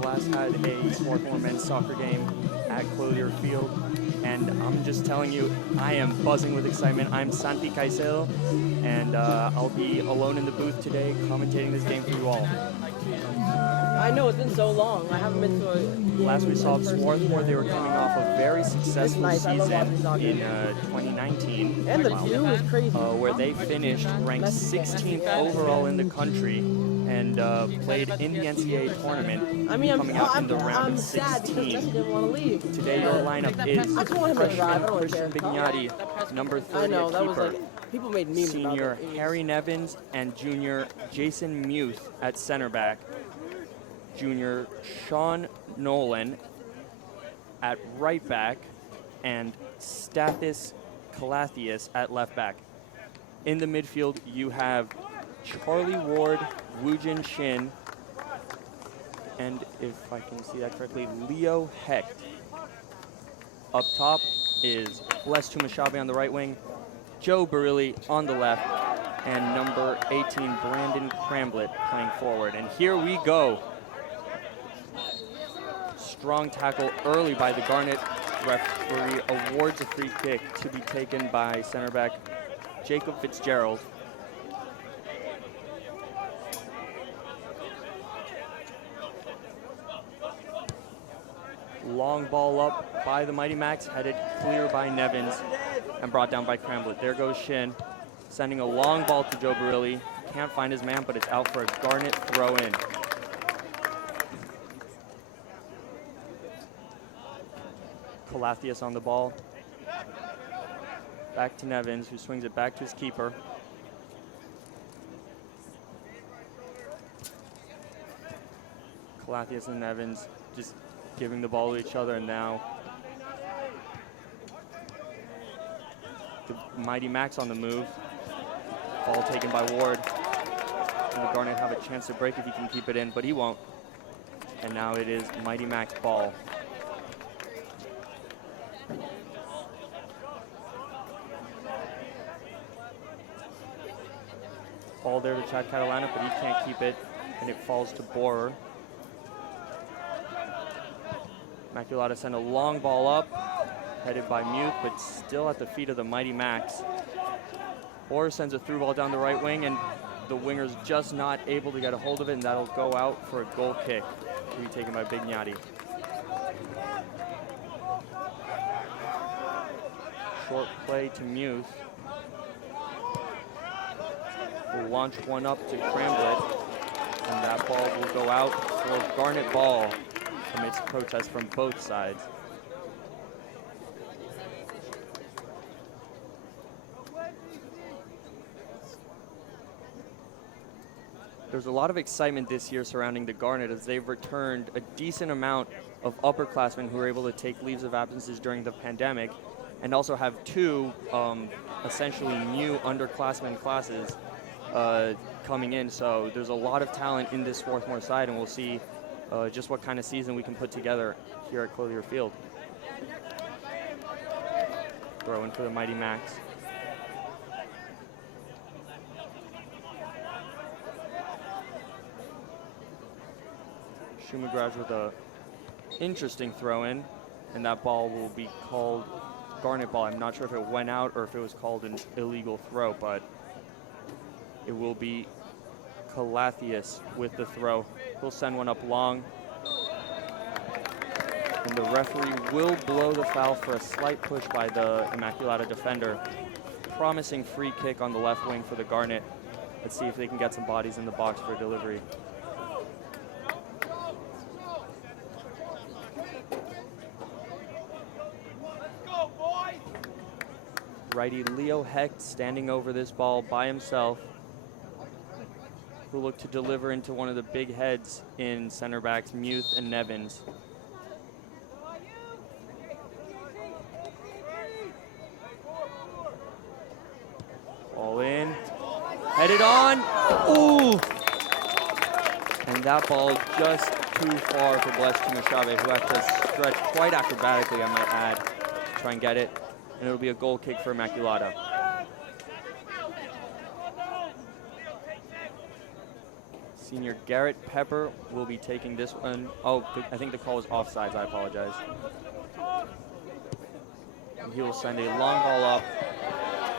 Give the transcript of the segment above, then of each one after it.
last had a Swarthmore men's soccer game at Clothier Field, and I'm just telling you, I am buzzing with excitement. I'm Santi Caicedo, and I'll be alone in the booth today commentating this game for you all. I know, it's been so long. I haven't been to a game. Last we saw Swarthmore, they were coming off a very successful season in 2019. And the view was crazy. Where they finished ranked 16th overall in the country and played in the NCAA tournament, coming out in the round of 16. Sad because Jesse didn't want to leave. Today your lineup is freshman Christian Bignati, number 30 at keeper. People made memes Senior about it. Harry Nevins and junior Jason Muth at center back. Junior Sean Nolan at right back, and Stathis Calathius at left back. In the midfield, you have Charlie Ward, Woojin Shin, and if I can see that correctly, Leo Hecht. Up top is Les Tumashabe on the right wing, Joe Barilli on the left, and number 18, Brandon Cramblett playing forward. And here we go. Strong tackle early by the Garnet. Referee awards a free kick to be taken by center back Jacob Fitzgerald. Long ball up by the Mighty Macs, headed clear by Nevins and brought down by Cramblett. There goes Shin, sending a long ball to Joe Barilli. Can't find his man, but it's out for a Garnet throw in. Calathius on the ball. Back to Nevins, who swings it back to his keeper. Calathius and Nevins just giving the ball to each other, and now the Mighty Macs on the move. Ball taken by Ward. And the Garnet have a chance to break if he can keep it in, but he won't. And now it is Mighty Macs ball. Ball there to Chad Catalana, but he can't keep it, and it falls to Borer. Immaculata sent a long ball up, headed by Muth, but still at the feet of the Mighty Macs. Borer sends a through ball down the right wing, and the winger's just not able to get a hold of it, and that'll go out for a goal kick to be taken by Bignati. Short play to Muth. Will launch one up to Cramblett, and that ball will go out for a Garnet ball amidst protests from both sides. There's a lot of excitement this year surrounding the Garnet as they've returned a decent amount of upperclassmen who were able to take leaves of absences during the pandemic, and also have two essentially new underclassmen classes coming in. So there's a lot of talent in this Swarthmore side, and we'll see just what kind of season we can put together here at Clothier Field. Throw in for the Mighty Macs. Shumagraj with a interesting throw in, and that ball will be called Garnet ball. I'm not sure if it went out or if it was called an illegal throw, but it will be Calathius with the throw. He'll send one up long. And the referee will blow the foul for a slight push by the Immaculata defender. Promising free kick on the left wing for the Garnet. Let's see if they can get some bodies in the box for delivery. Righty Leo Hecht standing over this ball by himself, who look to deliver into one of the big heads in center backs Muth and Nevins. All in, headed on, ooh! And that ball just too far for Bless Tumashabe, who had to stretch quite acrobatically, I might add, to try and get it. And it'll be a goal kick for Immaculata. Senior Garrett Pepper will be taking this one. Oh, I think the call was offsides. I apologize. And he will send a long ball up.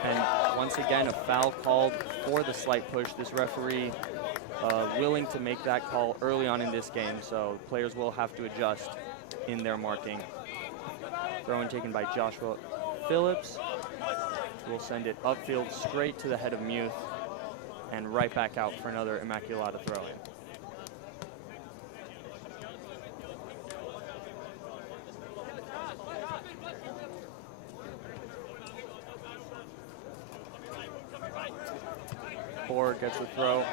And once again, a foul called for the slight push. This referee willing to make that call early on in this game, so players will have to adjust in their marking. Throw-in taken by Joshua Phillips. We'll send it upfield straight to the head of Muth and right back out for another Immaculata throw-in. Bohr gets the throw.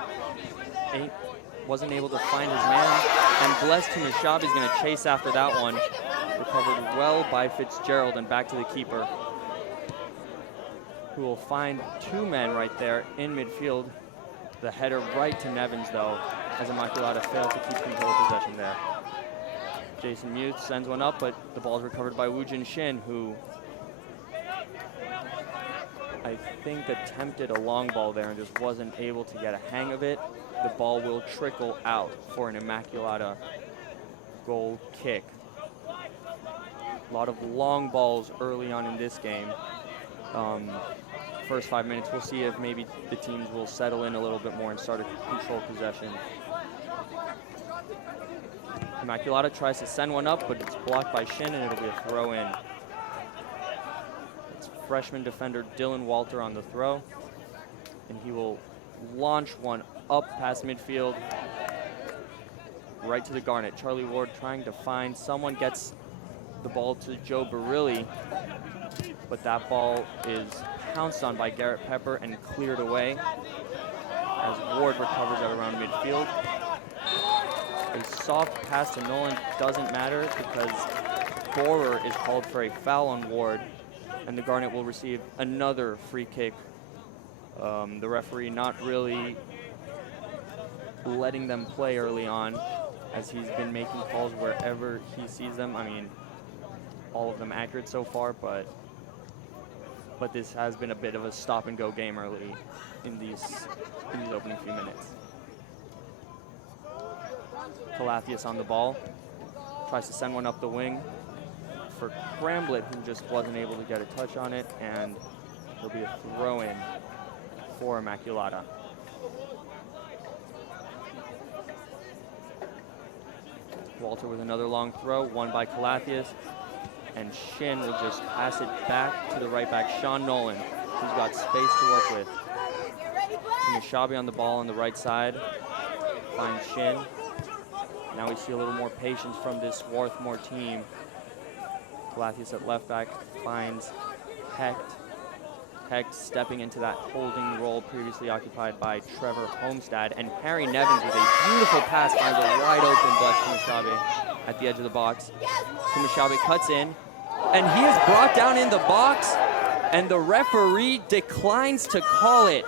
Wasn't able to find his man, and blessed Tumashabi is going to chase after that one. Recovered well by Fitzgerald and back to the keeper, who will find two men right there in midfield. The header right to Nevins, though, as Immaculata failed to keep control of possession there. Jason Muth sends one up, but the ball is recovered by Woojin Shin, who I think attempted a long ball there and just wasn't able to get a hang of it. The ball will trickle out for an Immaculata goal kick. A lot of long balls early on in this game. First 5 minutes, we'll see if maybe the teams will settle in a little bit more and start to control possession. Immaculata tries to send one up, but it's blocked by Shin, and it'll be a throw in. It's freshman defender Dylan Walter on the throw, and he will launch one up past midfield, right to the Garnet. Charlie Ward trying to find someone, gets the ball to Joe Barilli, but that ball is pounced on by Garrett Pepper and cleared away as Ward recovers at around midfield. A soft pass to Nolan doesn't matter because Borer is called for a foul on Ward, and the Garnet will receive another free kick. The referee not really letting them play early on, as he's been making calls wherever he sees them. I mean, all of them accurate so far, but this has been a bit of a stop-and-go game early in these opening few minutes. Clothier on the ball, tries to send one up the wing for Cramblett, who just wasn't able to get a touch on it, and there'll be a throw-in for Immaculata. Walter with another long throw, won by Clothier. And Shin will just pass it back to the right back, Sean Nolan, who's got space to work with. Tumashabi on the ball on the right side, finds Shin. Now we see a little more patience from this Swarthmore team. Clothier at left back finds Hecht. Hecht stepping into that holding role previously occupied by Trevor Homestad. And Harry Nevins with a beautiful pass finds a wide open Bless Tumashabi at the edge of the box. Tumashabi cuts in, and he is brought down in the box, and the referee declines to call it.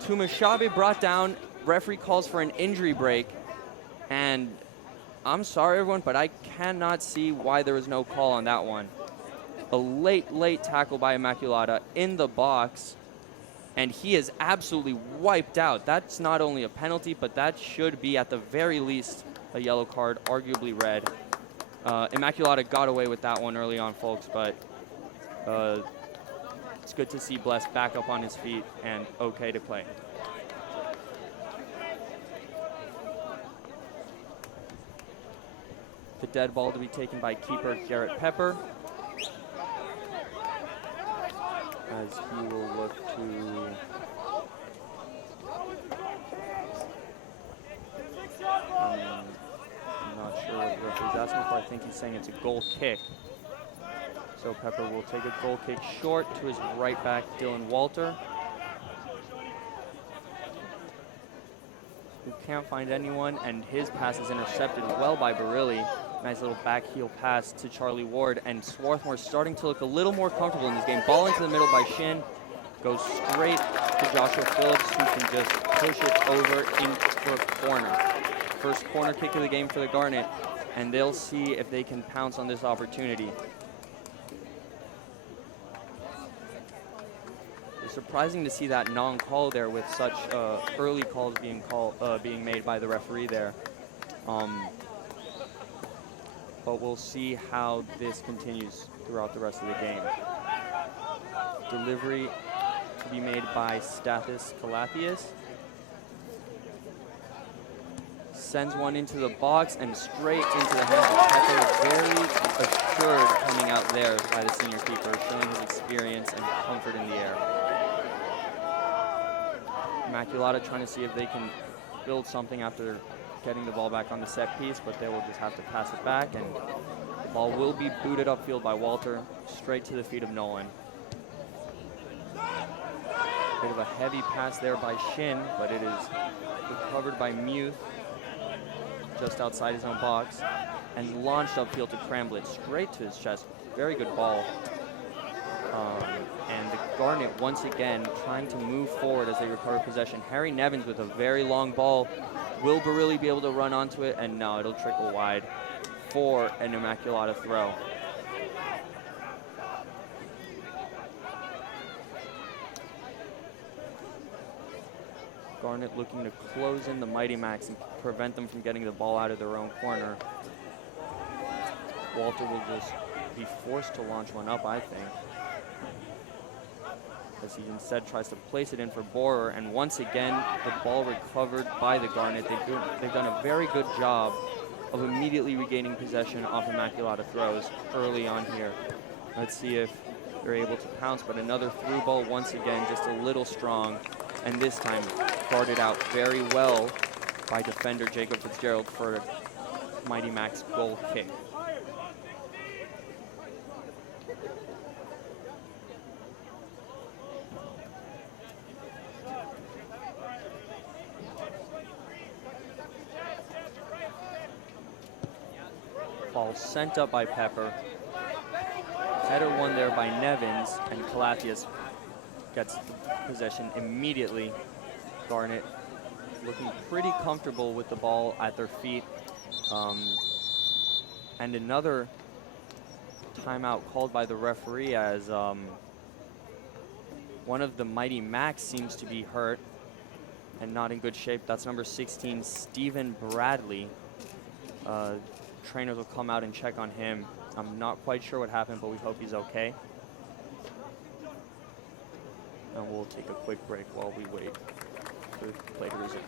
Tumashabi brought down, referee calls for an injury break, and I'm sorry everyone, but I cannot see why there was no call on that one. A late tackle by Immaculata in the box, and he is absolutely wiped out. That's not only a penalty, but that should be at the very least a yellow card, arguably red. Immaculata got away with that one early on, folks, but it's good to see Bless back up on his feet and okay to play. The dead ball to be taken by keeper Garrett Pepper, as he will look to I'm not sure what the referee's asking for. I think he's saying it's a goal kick. So Pepper will take a goal kick short to his right back, Dylan Walter, who can't find anyone, and his pass is intercepted well by Barilli. Nice little back heel pass to Charlie Ward, and Swarthmore starting to look a little more comfortable in this game. Ball into the middle by Shin, goes straight to Joshua Phillips, who can just push it over in for a corner. First corner kick of the game for the Garnet, and they'll see if they can pounce on this opportunity. This surprising to see that non-call there with such early calls being made by the referee there. But we'll see how this continues throughout the rest of the game. Delivery to be made by Stathis Clothier. Sends one into the box and straight into the hands of Pepper. Very assured coming out there by the senior keeper, showing his experience and comfort in the air. Immaculata trying to see if they can build something after getting the ball back on the set piece, but they will just have to pass it back, and the ball will be booted upfield by Walter, straight to the feet of Nolan. Bit of a heavy pass there by Shin, but it is recovered by Muth just outside his own box and launched upfield to Cramblett, straight to his chest. Very good ball. And the Garnet once again trying to move forward as they recover possession. Harry Nevins with a very long ball. Will Barilli be able to run onto it? And no, it'll trickle wide for an Immaculata throw. Garnet looking to close in the Mighty Macs and prevent them from getting the ball out of their own corner. Walter will just be forced to launch one up, I think, as he instead tries to place it in for Borer, and once again the ball recovered by the Garnet. They've done a very good job of immediately regaining possession off Immaculata throws early on here. Let's see if they're able to pounce, but another through ball once again, just a little strong, and this time guarded out very well by defender Jacob Fitzgerald for a Mighty Macs goal kick. Ball sent up by Pepper. Header one there by Nevins, and Calathis gets possession immediately. Garnet looking pretty comfortable with the ball at their feet. And another timeout called by the referee as one of the Mighty Macs seems to be hurt and not in good shape. That's number 16, Stephen Bradley. Trainers will come out and check on him. I'm not quite sure what happened, but we hope he's okay. And we'll take a quick break while we wait for the play to resume.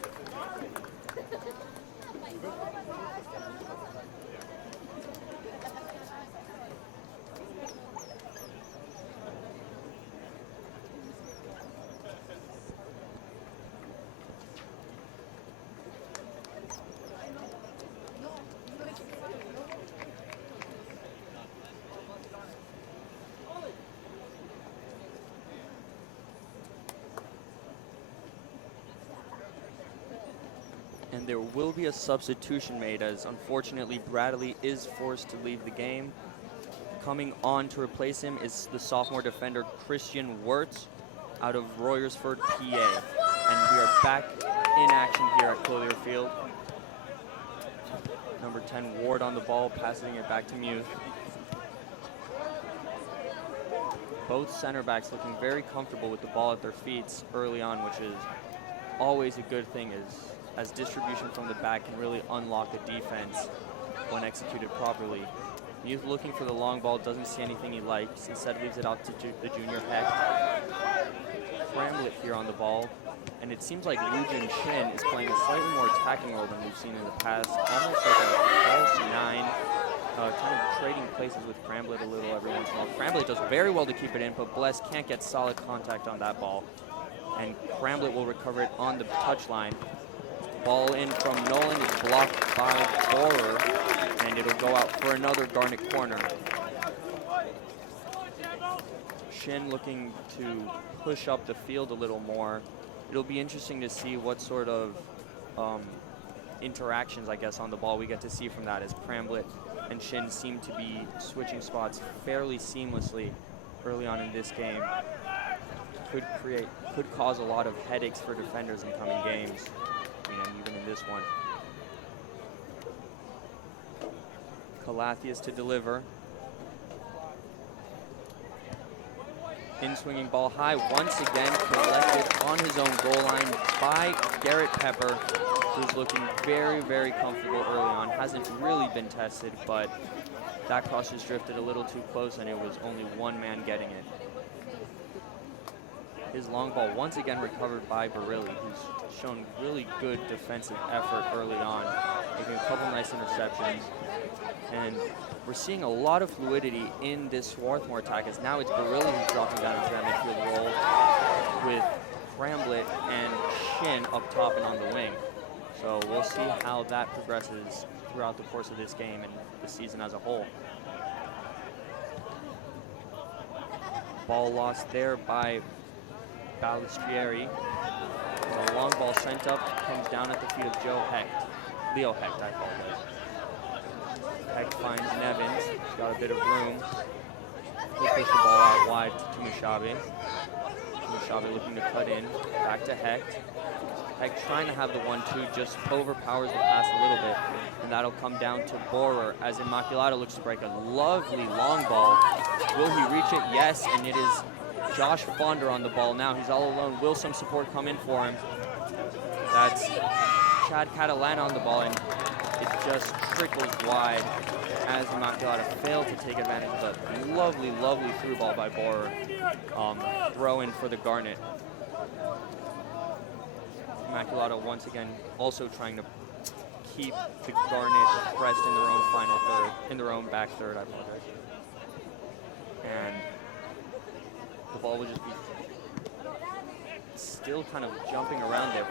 And there will be a substitution made, as unfortunately Bradley is forced to leave the game. Coming on to replace him is the sophomore defender Christian Wirtz out of Royersford, PA. And we are back in action here at Clothier Field. Number 10 Ward on the ball, passing it back to Muth. Both center backs looking very comfortable with the ball at their feet early on, which is always a good thing, as distribution from the back can really unlock a defense when executed properly. Muth looking for the long ball, doesn't see anything he likes, instead leaves it out to the junior Heck. Cramblett here on the ball, and it seems like Woo-Jin Shin is playing a slightly more attacking role than we've seen in the past, almost like a false nine, kind of trading places with Cramblett a little every once in a while. Cramblett does very well to keep it in, but Bless can't get solid contact on that ball, and Cramblett will recover it on the touchline. Ball in from Nolan is blocked by Borer, and it'll go out for another Garnet corner. Shin looking to push up the field a little more. It'll be interesting to see what sort of interactions, I guess, on the ball we get to see from that, as Cramblett and Shin seem to be switching spots fairly seamlessly early on in this game. Could cause a lot of headaches for defenders in coming games. Even in this one. Calathis to deliver. In swinging ball high, once again collected on his own goal line by Garrett Pepper, who's looking very, very comfortable early on. Hasn't really been tested, but that cross just drifted a little too close, and it was only one man getting it. His long ball once again recovered by Barilli, who's shown really good defensive effort early on, making a couple nice interceptions. And we're seeing a lot of fluidity in this Swarthmore attack, as now it's Barilli who's dropping down into that midfield role with Bramblett and Shin up top and on the wing. So we'll see how that progresses throughout the course of this game and the season as a whole. Ball lost there by Balistrieri. The long ball sent up, comes down at the feet of Leo Hecht, I apologize. Hecht finds Nevins, he's got a bit of room. He'll push the ball out wide to Tumushabe. Tumushabe looking to cut in, back to Hecht. Hecht trying to have the 1-2, just overpowers the pass a little bit, and that'll come down to Borer as Immaculata looks to break a lovely long ball. Will he reach it? Yes, and it is Josh Fonder on the ball now. He's all alone. Will some support come in for him? That's Chad Catalana on the ball, and it just trickles wide as Immaculata failed to take advantage of that lovely, lovely through ball by Borer. Throw in for the Garnet. Immaculata once again also trying to keep the Garnet pressed in their own final third, in their own back third, I apologize. And the ball will just be still kind of jumping around there.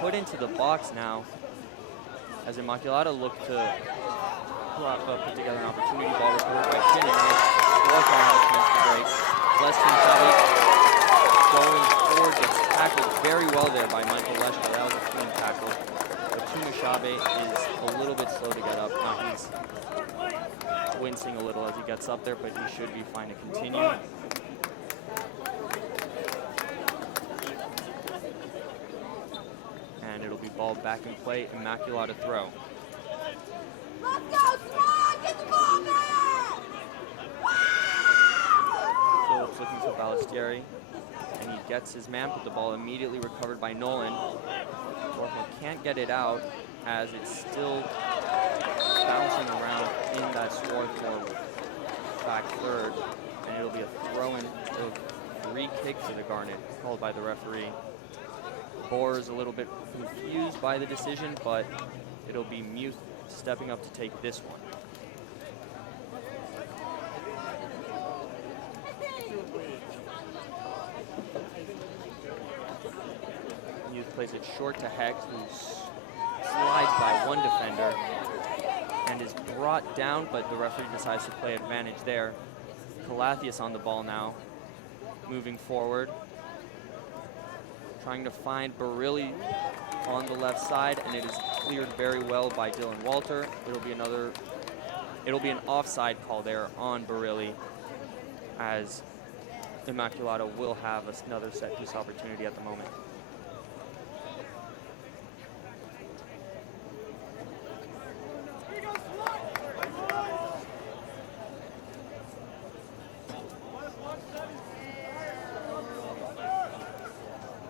Put into the box now as Immaculata look to put together an opportunity. Ball recovered by Shin, and Swarthmore has a chance to break. Leston going forward, gets tackled very well there by Michael Leshko. That was a clean tackle. But Tumushabe is a little bit slow to get up. Now he's wincing a little as he gets up there, but he should be fine to continue. And it'll be ball back in play. Immaculata throw. Let's go, Swan! Get the ball back! Phillips looking for Balistieri, and he gets his man, but the ball immediately recovered by Nolan. Swarthmore can't get it out as it's still bouncing around in that Swarthmore back third, and it'll be a throw-in, a free kick to the Garnet, called by the referee. Borer is a little bit confused by the decision, but it'll be Muth stepping up to take this one. Muth plays it short to Hecht, who slides by one defender and is brought down, but the referee decides to play advantage there. Clothier on the ball now, moving forward, trying to find Barilli on the left side, and it is cleared very well by Dylan Walter. It'll be an offside call there on Barilli, as Immaculata will have another set piece opportunity at the moment.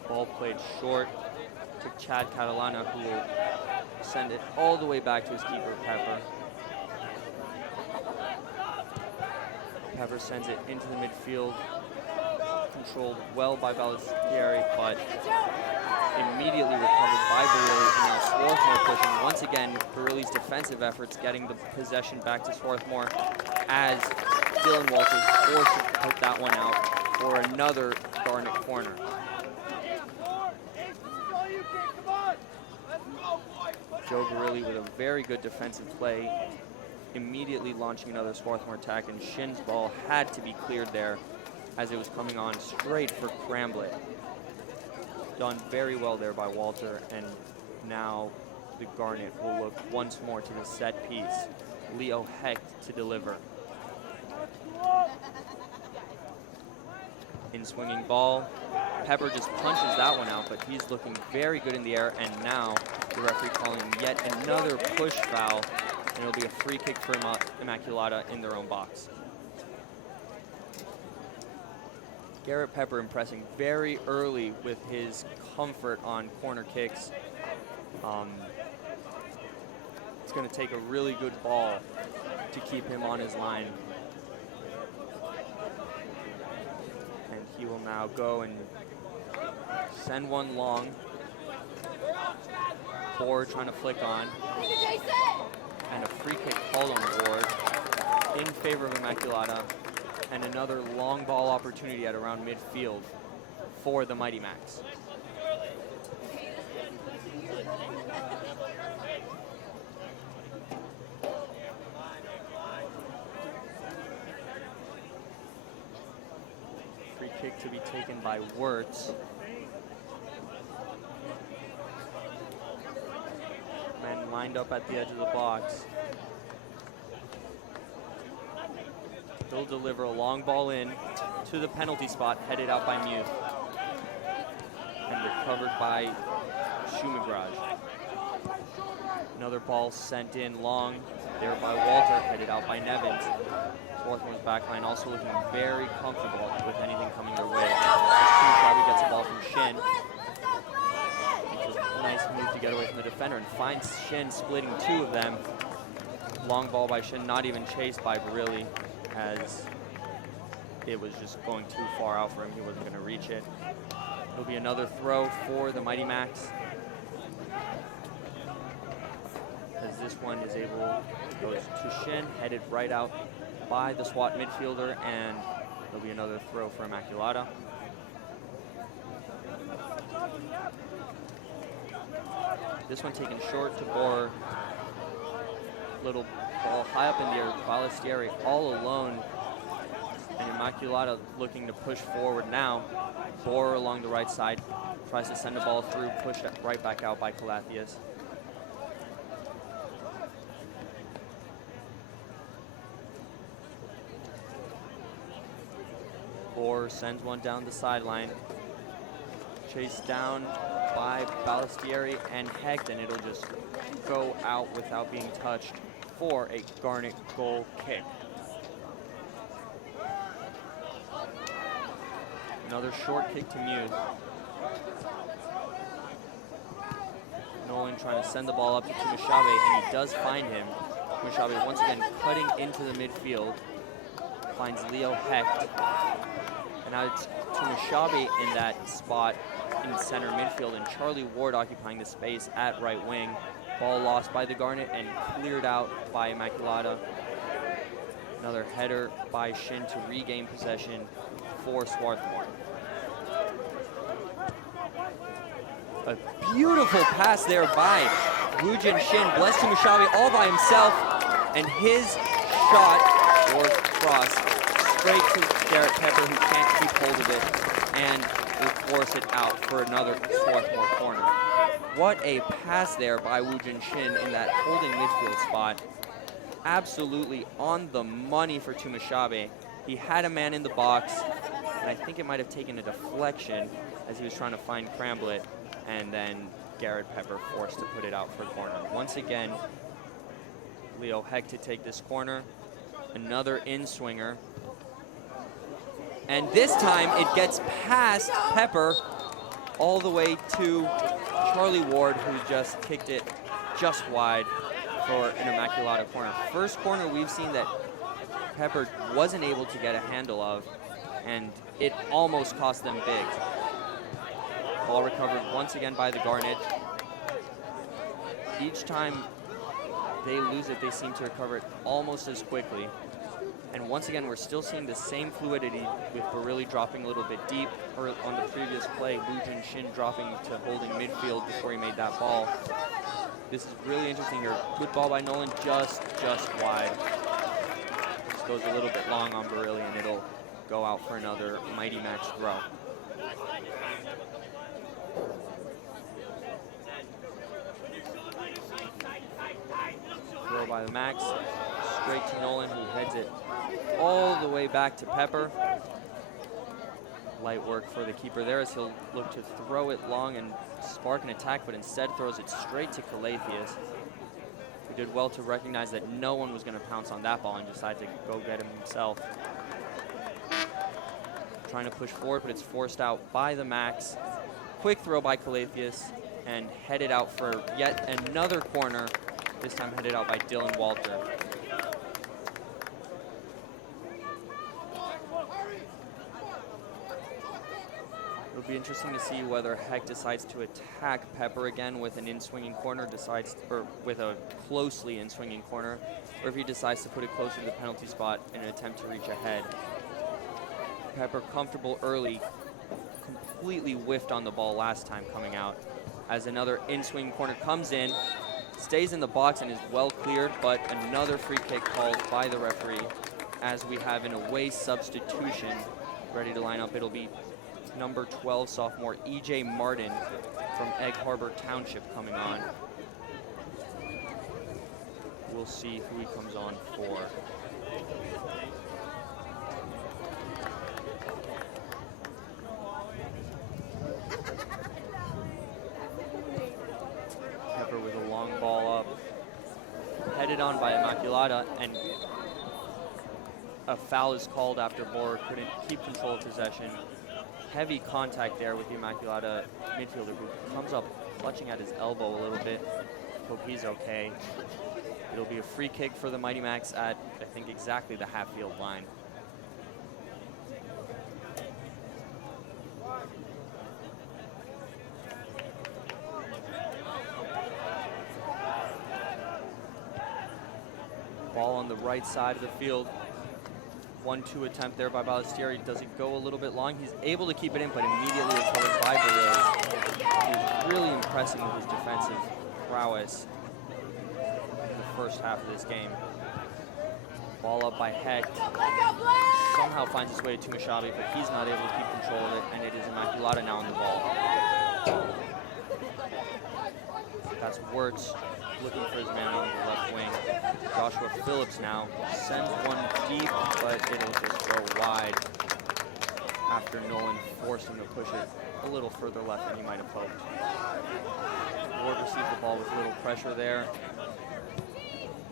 Ball played short to Chad Catalana, who will send it all the way back to his keeper, Pepper. Pepper sends it into the midfield, controlled well by Balistieri, but immediately recovered by Barilli, and now Swarthmore pushing. Once again, Barilli's defensive efforts getting the possession back to Swarthmore, as Dylan Walters forced to put that one out for another Garnet corner. Joe Barilli with a very good defensive play, immediately launching another Swarthmore attack, and Shin's ball had to be cleared there as it was coming on straight for Bramblett. Done very well there by Walter, and now the Garnet will look once more to the set piece. Leo Hecht to deliver. In swinging ball, Pepper just punches that one out, but he's looking very good in the air, and now the referee calling yet another push foul, and it'll be a free kick for Immaculata in their own box. Garrett Pepper impressing very early with his comfort on corner kicks. It's going to take a really good ball to keep him on his line. And he will now go and send one long. Board trying to flick on. And a free kick called on the board in favor of Immaculata. And another long ball opportunity at around midfield for the Mighty Macs. Free kick to be taken by Wirtz. Men lined up at the edge of the box. He'll deliver a long ball in to the penalty spot, headed out by Muth. And recovered by Shumagraj. Another ball sent in long there by Walter, headed out by Nevins. Swarthmore's backline also looking very comfortable with anything coming their way. Shabby gets a ball from Shin. It's a nice move to get away from the defender and finds Shin splitting two of them. Long ball by Shin, not even chased by Barilli, as it was just going too far out for him. He wasn't going to reach it. It'll be another throw for the Mighty Macs, as this one is able, goes to Shin, headed right out by the SWAT midfielder, and there'll be another throw for Immaculata. This one taken short to Boer. Little ball high up in the air, Balistieri all alone, and Immaculata looking to push forward now. Boer along the right side, tries to send the ball through, pushed right back out by Calathias. Boer sends one down the sideline, chased down by Balistieri and Hecht, and it'll just go out without being touched for a Garnet goal kick. Another short kick to Muth. Nolan trying to send the ball up to Tumashabe, and he does find him. Tumashabe once again cutting into the midfield, finds Leo Hecht. And now it's Tumashabe in that spot in center midfield, and Charlie Ward occupying the space at right wing. Ball lost by the Garnet and cleared out by Immaculata. Another header by Shin to regain possession for Swarthmore. A beautiful pass there by Wujin Shin. Bless Tumashabe all by himself, and his shot or cross straight to Garrett Pepper, who can't keep hold of it, and will force it out for another Swarthmore corner. What a pass there by Wujin Shin in that holding midfield spot. Absolutely on the money for Tumashabe. He had a man in the box, and I think it might have taken a deflection as he was trying to find Cramblett, and then Garrett Pepper forced to put it out for a corner. Once again, Leo Hecht to take this corner. Another in-swinger. And this time it gets past Pepper all the way to Charlie Ward, who just kicked it just wide for an Immaculata corner. First corner we've seen that Pepper wasn't able to get a handle of, and it almost cost them big. Ball recovered once again by the Garnet. Each time they lose it, they seem to recover it almost as quickly. And once again, we're still seeing the same fluidity, with Barilli dropping a little bit deep, or on the previous play, Wujin Shin dropping to holding midfield before he made that ball. This is really interesting here. Good ball by Nolan, just wide. This goes a little bit long on Barilli, and it'll go out for another Mighty Macs throw. Throw by the Macs, straight to Nolan, who heads it all the way back to Pepper. Light work for the keeper there, as he'll look to throw it long and spark an attack, but instead throws it straight to Calathias, who did well to recognize that no one was going to pounce on that ball and decide to go get him himself. trying to push forward, but it's forced out by the Max. Quick throw by Clothier and headed out for yet another corner, this time headed out by Dylan Walter. It'll be interesting to see whether Heck decides to attack Pepper again with an in-swinging corner, or with a closely in-swinging corner, or if he decides to put it closer to the penalty spot in an attempt to reach ahead. Pepper comfortable early, completely whiffed on the ball last time coming out, as another in-swinging corner comes in, stays in the box and is well cleared, but another free kick called by the referee as we have an away substitution ready to line up. It'll be number 12 sophomore E.J. Martin from Egg Harbor Township coming on. We'll see who he comes on for. Pepper with a long ball up, headed on by Immaculata, and a foul is called after Bohr couldn't keep control of possession. Heavy contact there with the Immaculata midfielder, who comes up clutching at his elbow a little bit. Hope he's okay. It'll be a free kick for the Mighty Macs at, I think, exactly the half-field line. Ball on the right side of the field. 1-2 attempt there by Ballestieri. Does it go a little bit long? He's able to keep it in, but immediately recovered by Barilla. He's really impressive with his defensive prowess in the first half of this game. Ball up by Heck. Somehow finds his way to Tumashabi, but he's not able to keep control of it, and it is Immaculata now on the ball. That's Wirtz looking for his man on the left wing. Joshua Phillips now sends one deep, but it'll just go wide after Nolan forced him to push it a little further left than he might have hoped. Ward received the ball with little pressure there.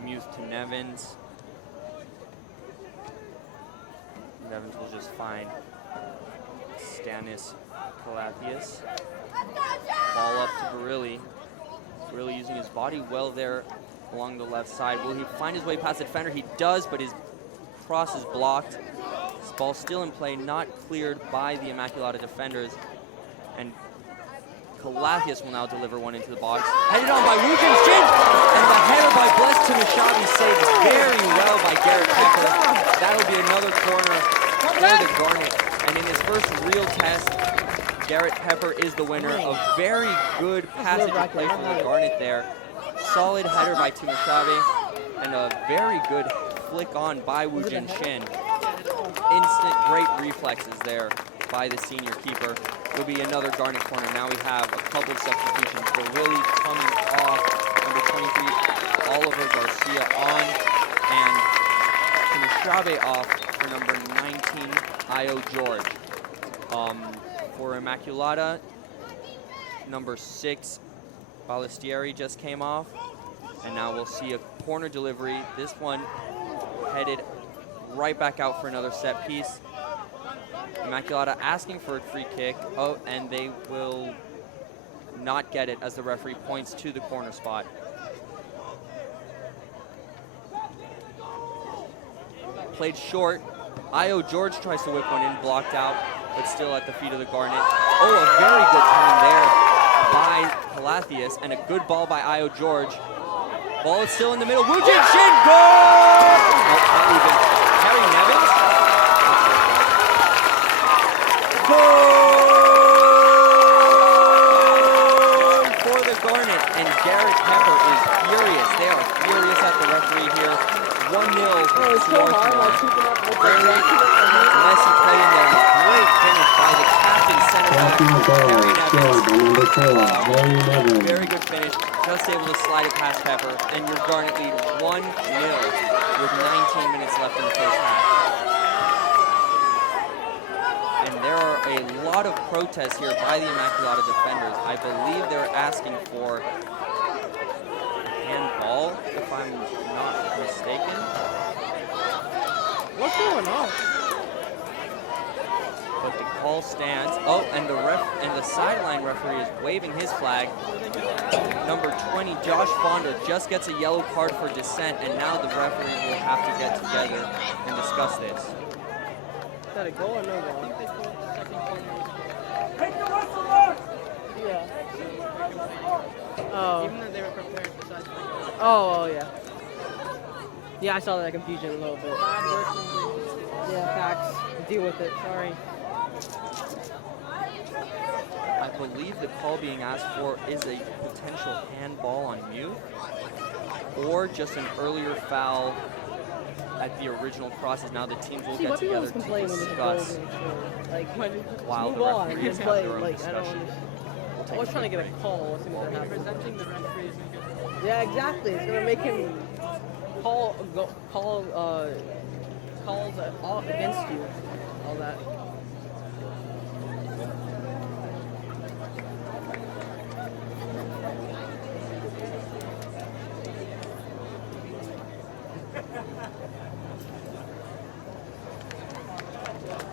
Muth to Nevins. Nevins will just find Stanis Kalatius. Ball up to Barilli. Really using his body well there along the left side. Will he find his way past the defender? He does, but his cross is blocked. This ball still in play, not cleared by the Immaculata defenders. And Kalatius will now deliver one into the box. Headed on by Wujin Shin, and the header by Bless Tumashabi saved very well by Garrett Pepper. That'll be another corner for the Garnet. And in his first real test, Garrett Pepper is the winner. A very good passage of play from the Garnet there. Solid header by Tumashabi, and a very good flick on by Wujin Shin. Instant great reflexes there by the senior keeper. Will be another Garnet corner. Now we have a couple of substitutions. Barilli coming off, number 23, Oliver Garcia on, and Tumashabi off for number 19, Io George. For Immaculata, number 6, Ballestieri just came off, and now we'll see a corner delivery. This one headed right back out for another set piece. Immaculata asking for a free kick, and they will not get it as the referee points to the corner spot. Played short. Io George tries to whip one in, blocked out, but still at the feet of the Garnet. Oh, a very good turn there by Calathius, and a good ball by Io George. Ball is still in the middle. Wujin Shin, goal! Oh, not even. Harry Nevins. Goal for the Garnet, and Garrett Pepper is furious. They are furious at the referee here. 1-0 for Swarthmore. Messy play in there. Great finish by the captain, center back, very good finish. Just able to slide it past Pepper, and your Garnet lead 1-0 with 19 minutes left in the first half. And there are a lot of protests here by the Immaculata defenders. I believe they're asking for handball, if I'm not mistaken. What's going on? but the call stands. Oh, and the sideline referee is waving his flag. Number 20, Josh Fonda, just gets a yellow card for dissent, and now the referees will have to get together and discuss this. Is that a goal or no goal? Yeah. Oh. Even though they were prepared besides Oh, yeah. Yeah, I saw that confusion a little bit. Yeah, facts. Deal with it. Sorry. I believe the call being asked for is a potential handball on Muth, or just an earlier foul at the original crosses. Now the teams will See, get why people together always to complain when there's a goal discuss. being scored? Like, While move the on. referees Just have play. their own Like, I don't discussion. understand. I was trying to get a call. Let's see what happens. presenting the referees make it. Yeah, exactly. It's gonna make him call all against you. All that.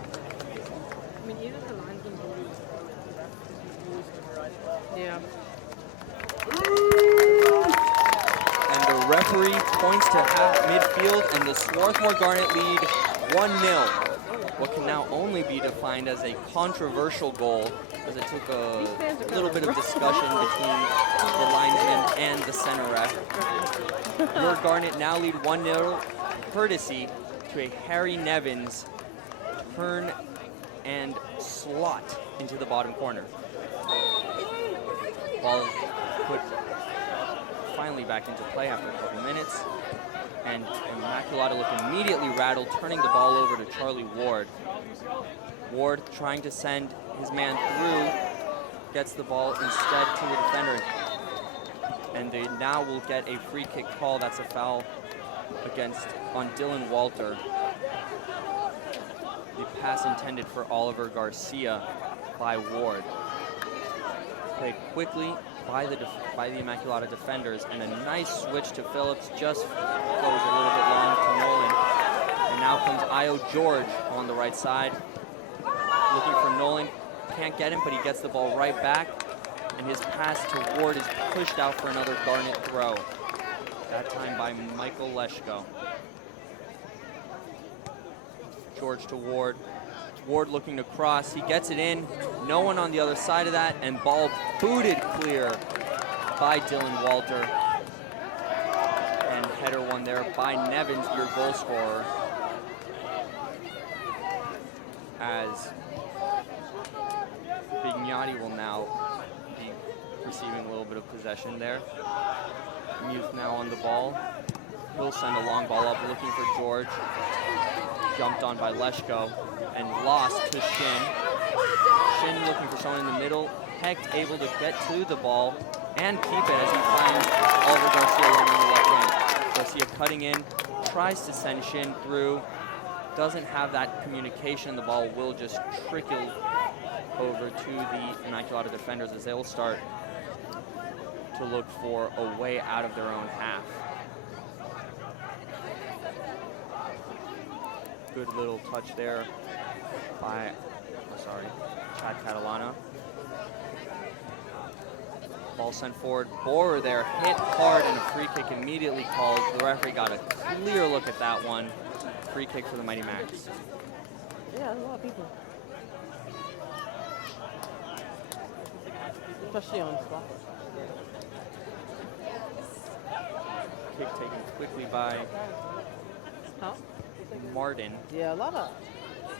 I mean, even if the linesman believes the referees override that. Yeah. And the referee points to half midfield, and the Swarthmore Garnet lead 1-0. What can now only be defined as a controversial goal, as it took a little bit of discussion between the linesman and the center ref. Your Garnet now lead 1-0, courtesy to a Harry Nevins turn and slot into the bottom corner. Ball put finally back into play after a couple minutes, and Immaculata look immediately rattled, turning the ball over to Charlie Ward. Ward trying to send his man through, gets the ball instead to the defender, and they now will get a free kick call. That's a foul on Dylan Walter. The pass intended for Oliver Garcia by Ward. Played quickly by the Immaculata defenders, and a nice switch to Phillips, just goes a little bit long to Nolan. And now comes Io George on the right side, looking for Nolan. Can't get him, but he gets the ball right back, and his pass to Ward is pushed out for another Garnet throw, that time by Michael Leshko. George to Ward. Ward looking to cross. He gets it in. No one on the other side of that, and ball booted clear by Dylan Walter. And header one there by Nevins, your goal scorer. As Bignati will now be receiving a little bit of possession there. Muth now on the ball. He'll send a long ball up, looking for George. Jumped on by Leshko and lost to Shin. Shin looking for someone in the middle. Hecht able to get to the ball and keep it as he finds Oliver Garcia along on the left wing. Garcia cutting in, tries to send Shin through. Doesn't have that communication. The ball will just trickle over to the Immaculata defenders as they'll start to look for a way out of their own half. Good little touch there by, Chad Catalana. Ball sent forward. Borer there, hit hard, and a free kick immediately called. The referee got a clear look at that one. Free kick for the Mighty Macs. Yeah, there's a lot of people. Especially on spot. Kick taken quickly by Huh? Martin, Yeah, a lot of.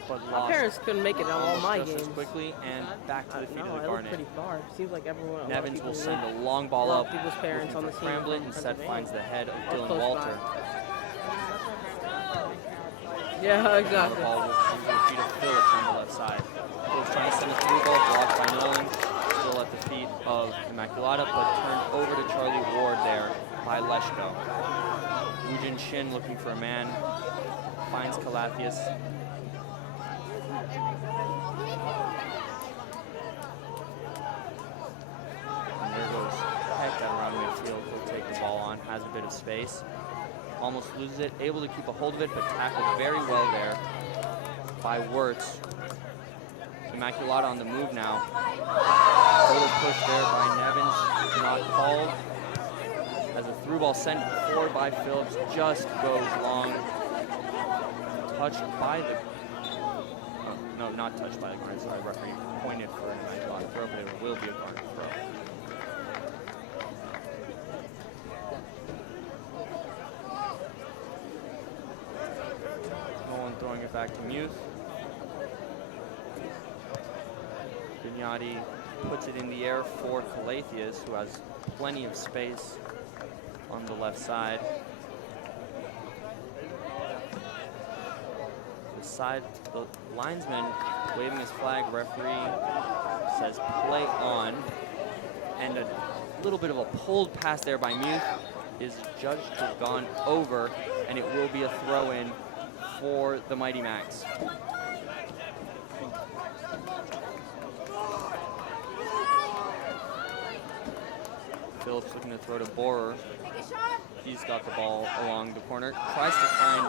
but My lost parents couldn't make it on all my just games. as quickly, and back to the feet No, of I the live Garnet. pretty far. Seems like everyone. a lot of Nevins people will send live- a long ball lot of up, people's parents looking on for the team Cramblett, from instead Pennsylvania. finds the head of Or Dylan close by. Walter. Yeah, Now the exactly. ball will to the feet of Phillips on the left side. Phillips trying to send a through ball, blocked by Nolan. Still at the feet of Immaculata, but turned over to Charlie Ward there by Leshko. Woojin Shin looking for a man, finds Calathius. And there goes Heck around midfield. He'll take the ball on, has a bit of space. Almost loses it, able to keep a hold of it, but tackled very well there by Wirtz. Immaculata on the move now. Little push there by Nevins, not called. As a through ball sent forward by Phillips, just goes long. Touched by the, no, not touched by the Garnet, sorry, referee pointed for an Immaculata throw, but it will be a Garnet throw. Nolan throwing it back to Muth. Vignati puts it in the air for Clothier, who has plenty of space on the left side. The linesman waving his flag, referee says play on. And a little bit of a pulled pass there by Muth is judged to have gone over, and it will be a throw-in for the Mighty Macs. Phillips looking to throw to Borer. He's got the ball along the corner. Tries to find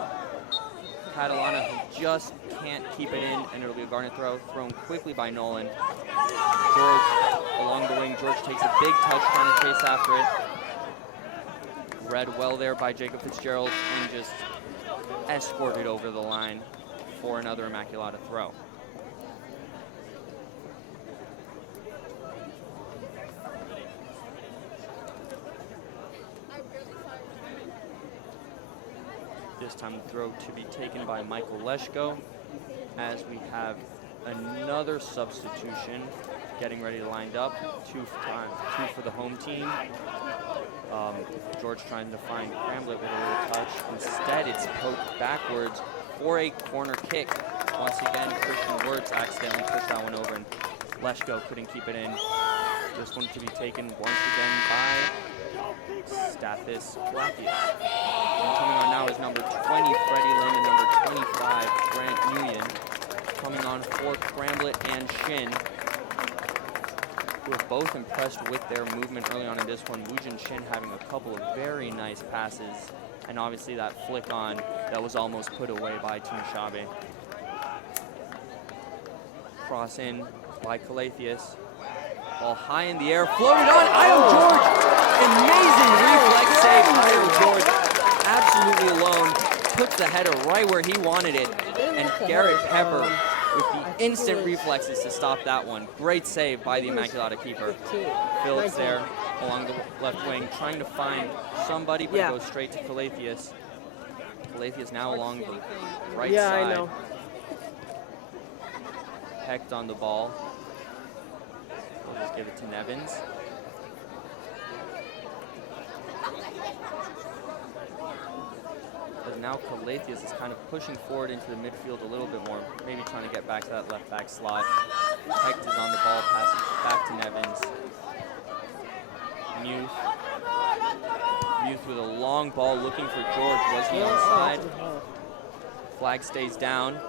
Catalana, who just can't keep it in, and it'll be a Garnet throw thrown quickly by Nolan. George along the wing. George takes a big touch, trying to chase after it. Read well there by Jacob Fitzgerald and just escorted over the line for another Immaculata throw. This time the throw to be taken by Michael Leshko, as we have another substitution getting ready to line up. Two for the home team. George trying to find Cramblett with a little touch. Instead, it's poked backwards for a corner kick. Once again, Christian Wirtz accidentally pushed that one over, and Leshko couldn't keep it in. This one to be taken once again by Stathis Clothier. And coming on now is number 20, Freddie Lynn, and number 25, Grant Nguyen. Coming on for Cramblett and Shin, who are both impressed with their movement early on in this one. Woojin Shin having a couple of very nice passes, and obviously that flick on that was almost put away by Team Shabe. Cross in by Calatheus. Ball high in the air, floated on. Io George, amazing reflex save. Io George absolutely alone, puts the header right where he wanted it, and Garrett Pepper with the instant reflexes to stop that one. Great save by the Immaculata keeper. Phillips there along the left wing, trying to find somebody, but it goes straight to Calatheus. Calatheus now along the right side. I know. Hecht on the ball. We'll just give it to Nevins. But now Calatheus is kind of pushing forward into the midfield a little bit more, maybe trying to get back to that left back slot. Hecht is on the ball, passes back to Nevins. Muth with a long ball looking for George. Was he onside? Flag stays down.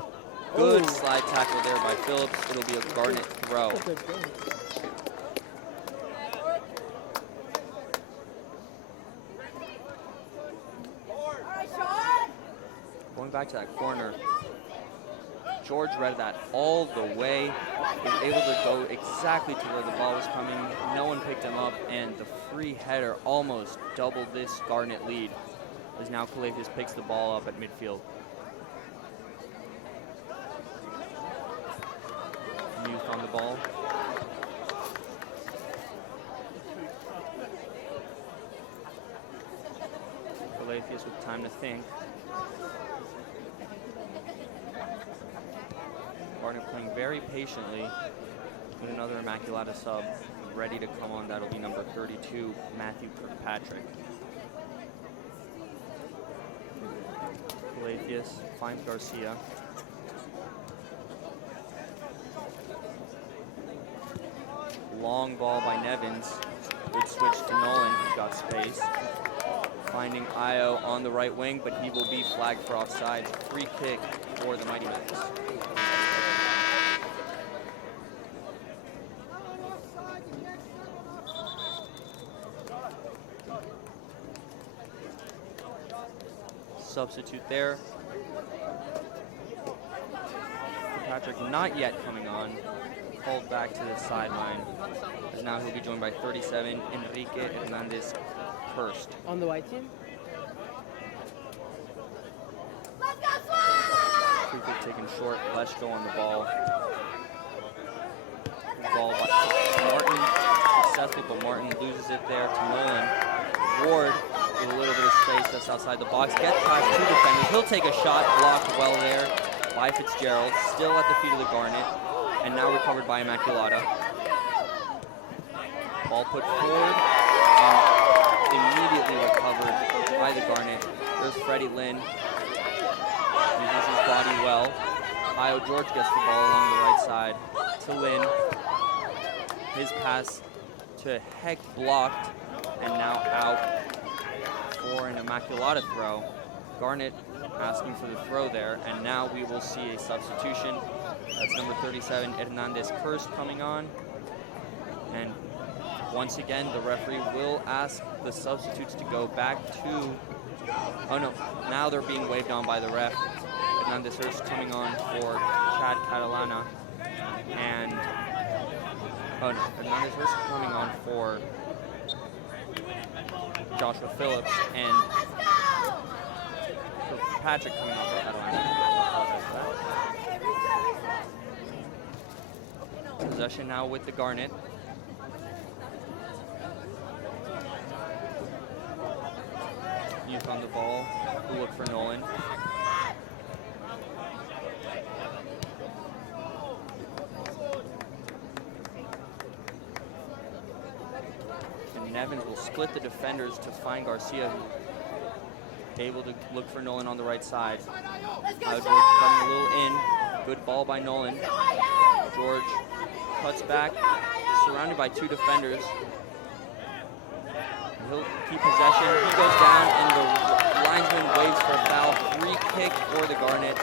Good slide tackle there by Phillips. It'll be a Garnet throw. Going back to that corner, George read that all the way. He was able to go exactly to where the ball was coming. No one picked him up, and the free header almost doubled this Garnet lead, as now Calatheus picks the ball up at midfield. Muth on the ball. Calatheus with time to think. Garnet playing very patiently with another Immaculata sub ready to come on. That'll be number 32, Matthew Kirkpatrick. Calatheus finds Garcia. Long ball by Nevins. Good switch to Nolan, who's got space. Finding Io on the right wing, but he will be flagged for offside. Free kick for the Mighty Macs. Substitute there. Patrick not yet coming on. Pulled back to the sideline. As now he'll be joined by 37, Enrique Hernandez Kirst. On the white team? Let's go, Swan! Free kick taken short. Leshko on the ball. Ball by Martin. Successful, but Martin loses it there to Nolan. Ward with a little bit of space just outside the box. Gets past two defenders. He'll take a shot. Blocked well there by Fitzgerald. Still at the feet of the Garnet. And now recovered by Immaculata. Ball put forward and immediately recovered by the Garnet. There's Freddie Lynn. Uses his body well. Io George gets the ball along the right side to Lynn. His pass to Heck blocked and now out for an Immaculata throw. Garnet asking for the throw there, and now we will see a substitution. That's number 37, Hernandez Kirst, coming on. And once again, the referee will ask the substitutes to go back to, oh no, now they're being waved on by the ref. Hernandez Kirst coming on for Chad Catalana, and, oh no, Hernandez Kirst coming on for Joshua Phillips, and for Patrick coming on for Catalana. Possession now with the Garnet. Youth on the ball, who look for Nolan. And Nevins will split the defenders to find Garcia, able to look for Nolan on the right side. George coming a little in. Good ball by Nolan. George cuts back, surrounded by two defenders. He'll keep possession. He goes down, and the linesman waves for a foul. Free kick for the Garnet.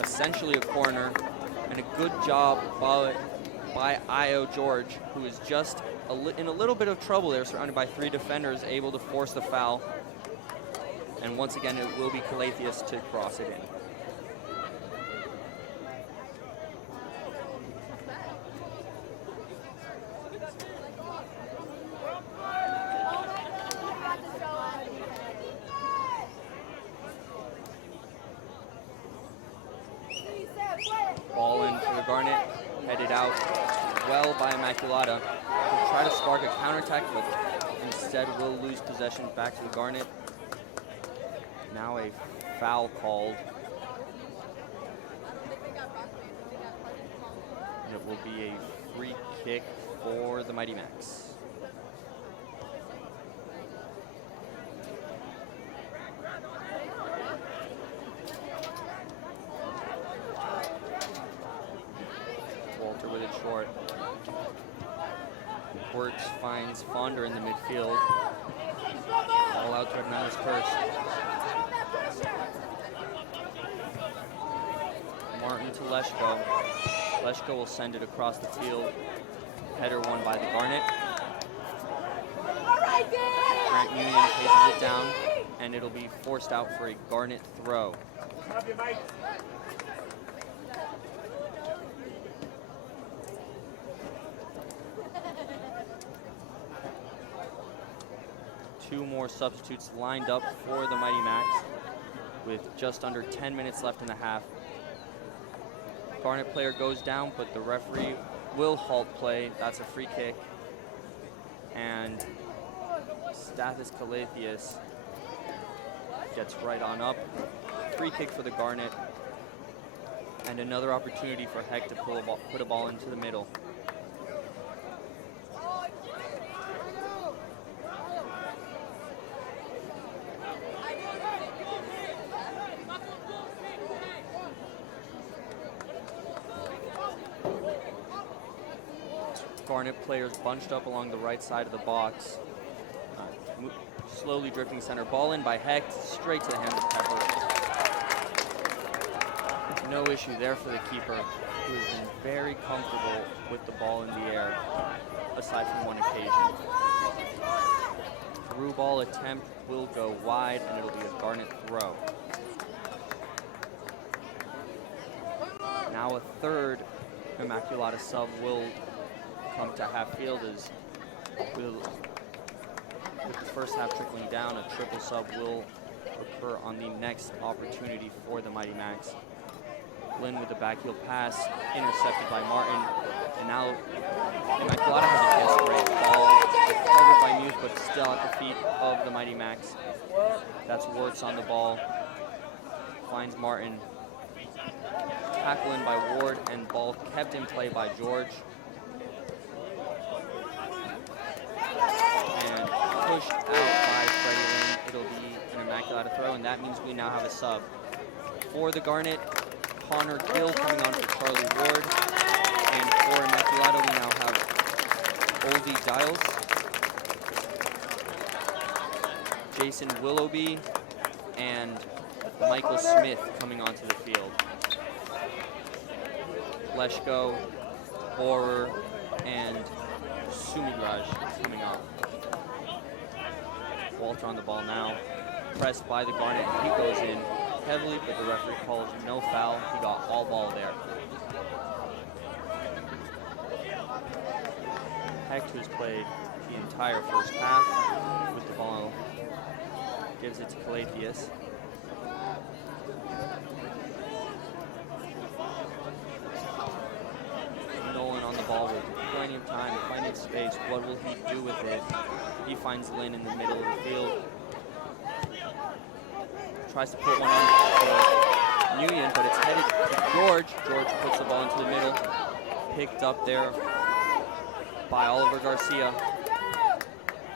Essentially a corner, and a good job by Io George, who is just in a little bit of trouble there, surrounded by three defenders, able to force the foul. And once again, it will be Clothier to cross it in. Ball in for the Garnet, headed out well by Immaculata. Will try to spark a counterattack, but instead will lose possession back to the Garnet. Now a foul called. And it will be a free kick for the Mighty Macs. Walter with it short. Works finds Fonder in the midfield. All out to Hernandez Kirst. Martin to Leshko. Leshko will send it across the field. Header won by the Garnet. Grant Union chases it down, and it'll be forced out for a Garnet throw. Two more substitutes lined up for the Mighty Macs with just under 10 minutes left in the half. Garnet player goes down, but the referee will halt play. That's a free kick. And Stathis Calatheus gets right on up. Free kick for the Garnet. And another opportunity for Heck to put a ball into the middle. Garnet players bunched up along the right side of the box. Slowly drifting center. Ball in by Heck, straight to the hands of Pepper. No issue there for the keeper, who has been very comfortable with the ball in the air, aside from one occasion. Through ball attempt will go wide, and it'll be a Garnet throw. now a third Immaculata sub will come to half field as with the first half trickling down, a triple sub will occur on the next opportunity for the Mighty Macs. Lynn with the backheel pass, intercepted by Martin, and now Immaculata has a chance to break. Ball covered by Muth, but still at the feet of the Mighty Macs. That's Wirtz on the ball, finds Martin. Tackle in by Ward, and ball kept in play by George. And pushed out by Freddie Lynn. It'll be an Immaculata throw, and that means we now have a sub. For the Garnet, Connor Gill coming on for Charlie Ward. And for Immaculata, we now have Oldie Dials, Jason Willoughby, and Michael Smith coming onto the field. Leshko, Borer, and Sumigraj coming off. Walter on the ball now, pressed by the Garnet. He goes in heavily, but the referee calls no foul. He got all ball there. Hecht, who's played the entire first half with the ball, gives it to Calatheus. Nolan on the ball with plenty of time, plenty of space. What will he do with it? He finds Lynn in the middle of the field. Tries to put one on for Nguyen, but it's headed to George. George puts the ball into the middle. Picked up there by Oliver Garcia.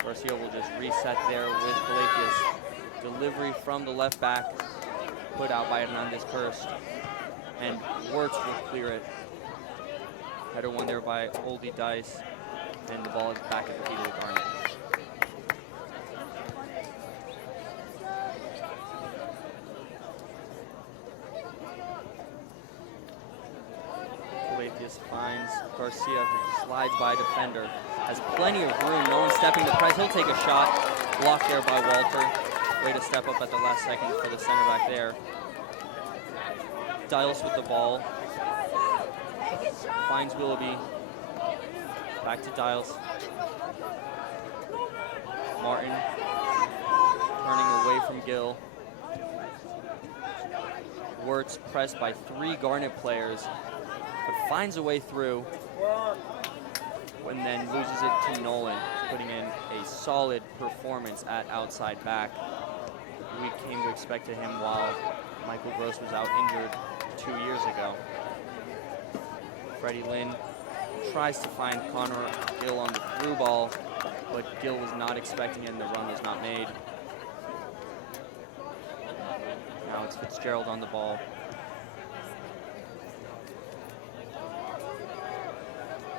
Garcia will just reset there with Calatheus. Delivery from the left back, put out by Hernandez Kirst. And Wirtz will clear it. Header one there by Oldie Dice, and the ball is back at the feet of the Garnet. Calatheus finds Garcia, who slides by defender. Has plenty of room, no one stepping the press. He'll take a shot, blocked there by Walter. Way to step up at the last second for the center back there. Dials with the ball. Finds Willoughby. Back to Dials. Martin turning away from Gill. Wirtz pressed by 3 Garnet players, but finds a way through and then loses it to Nolan, putting in a solid performance at outside back. We came to expect of him while Michael Gross was out injured 2 years ago. Freddie Lynn tries to find Connor Gill on the through ball, but Gill was not expecting it and the run was not made. Now it's Fitzgerald on the ball.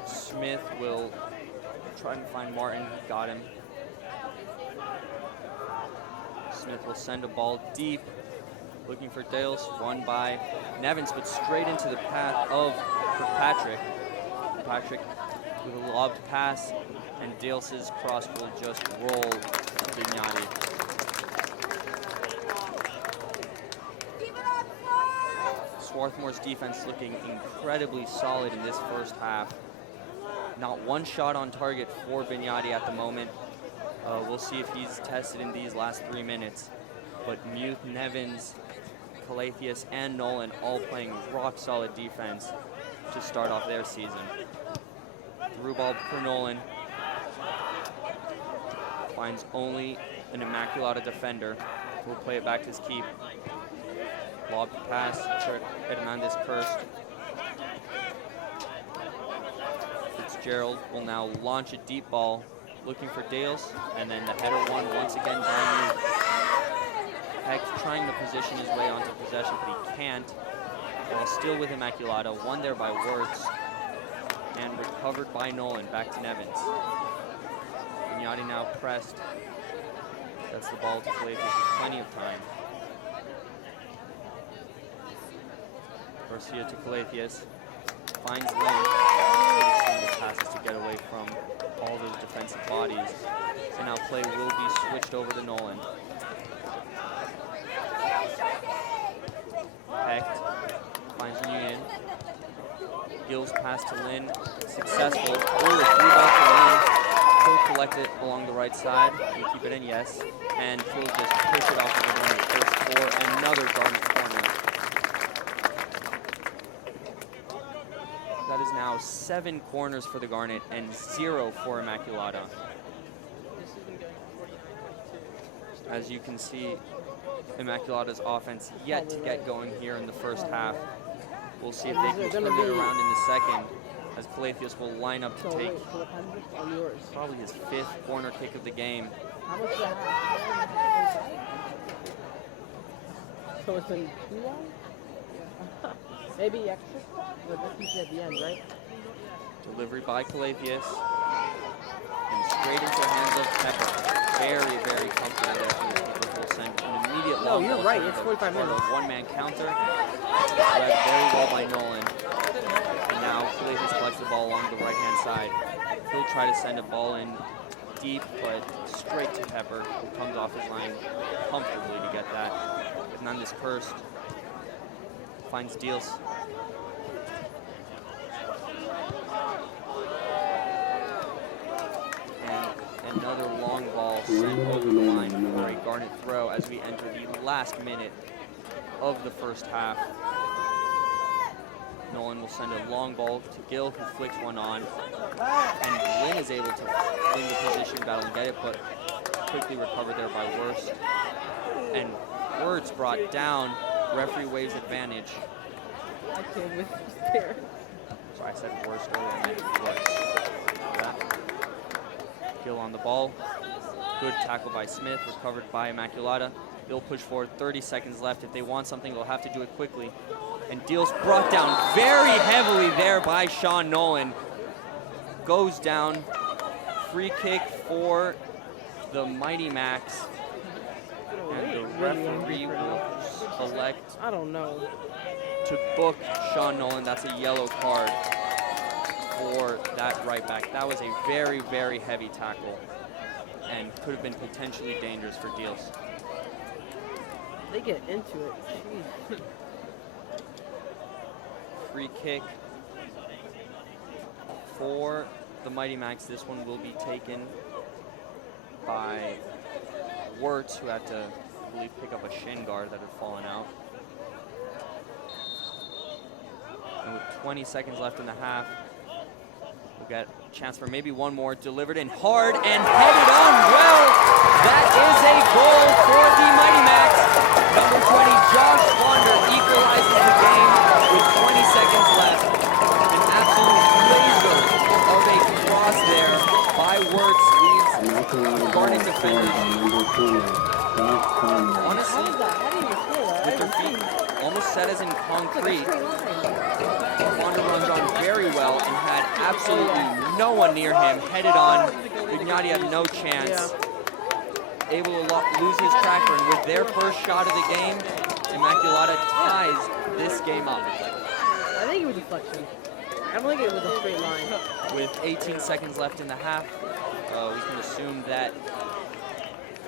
Smith will try and find Martin, got him. Smith will send a ball deep, looking for Dales, won by Nevins, but straight into the path of Kirkpatrick. Kirkpatrick with a lobbed pass, and Dales' cross will just roll to Vignati. Swarthmore's defense looking incredibly solid in this first half. Not one shot on target for Vignati at the moment. We'll see if he's tested in these last 3 minutes. But Muth, Nevins, Calatheus, and Nolan all playing rock solid defense to start off their season. Through ball for Nolan. Finds only an Immaculata defender. Will play it back to his keep. Lob pass to Hernandez Kirst. Fitzgerald will now launch a deep ball, looking for Dales, and then the header one once again by Muth. Hecht trying to position his way onto possession, but he can't. While still with Immaculata, won there by Wirtz, and recovered by Nolan, back to Nevins. Vignati now pressed. That's the ball to Calatheus with plenty of time. Garcia to Calatheus, finds Lynn. The passes to get away from all those defensive bodies. And now play will be switched over to Nolan. Hecht finds Nguyen. pass to Lynn. Successful. Ooh, 3-ball to Lynn. He'll collect it along the right side. Can keep it in, yes. And he'll just push it off of the Garnet first for another Garnet corner. That is now 7 corners for the Garnet and 0 for Immaculata. This has been going for 49-22. As you can see, Immaculata's offense yet to get going here in the first half. We'll see if they can turn it around in the second, as Clothier will line up to take probably his 5th corner kick of the game. How much is that? So it's been too long? Maybe extra? But that's usually at the end, right? Delivery by Clothier. And straight into the hands of Pepper. Very, very comfortable there from the keeper. Will send an immediate long you're ball right. to It's the 45 start of minutes. a one-man counter. Read very well by Nolan. And now Clothier collects the ball along the right-hand side. He'll try to send a ball in deep, but straight to Pepper, who comes off his line comfortably to get that. Hernandez first finds Deals. And another long ball sent over the line for a Garnet throw as we enter the last minute of the first half. Nolan will send a long ball to Gill, who flicks one on. And Lynn is able to win the position battle and get it, but quickly recovered there by Worst. And Wirtz brought down. Referee waves advantage. I can't win this there. Sorry, I said Worst earlier, I meant Wirtz. Yeah. Gill on the ball. Good tackle by Smith, recovered by Immaculata. They'll push forward, 30 seconds left. If they want something, they'll have to do it quickly. And Deals brought down very heavily there by Sean Nolan. Goes down. Free kick for the Mighty Max. And the referee will select I don't know. to book Sean Nolan. That's a yellow card for that right back. That was a very, very heavy tackle and could have been potentially dangerous for Deals. They get into it. Jeez. Free kick for the Mighty Max. This one will be taken by Wirtz, who had to, I believe, pick up a shin guard that had fallen out. And with 20 seconds left in the half, we'll get a chance for maybe one more. Delivered in hard and headed on well. That is a goal for the Mighty Max. Number 20, Josh Wander, equalizes the game with 20 seconds left. An absolute laser of a cross there by Wirtz leaves Garnet defenders. Honestly, How do you feel that? with their feet almost set as in concrete, Wander runs on very well and had absolutely no one near him. Headed on, Vignati had no chance. Able to lose his tracker, and with their first shot of the game, Immaculata ties this game up. I think it was deflection. I don't think it was a straight line. With 18 seconds left in the half, we can assume that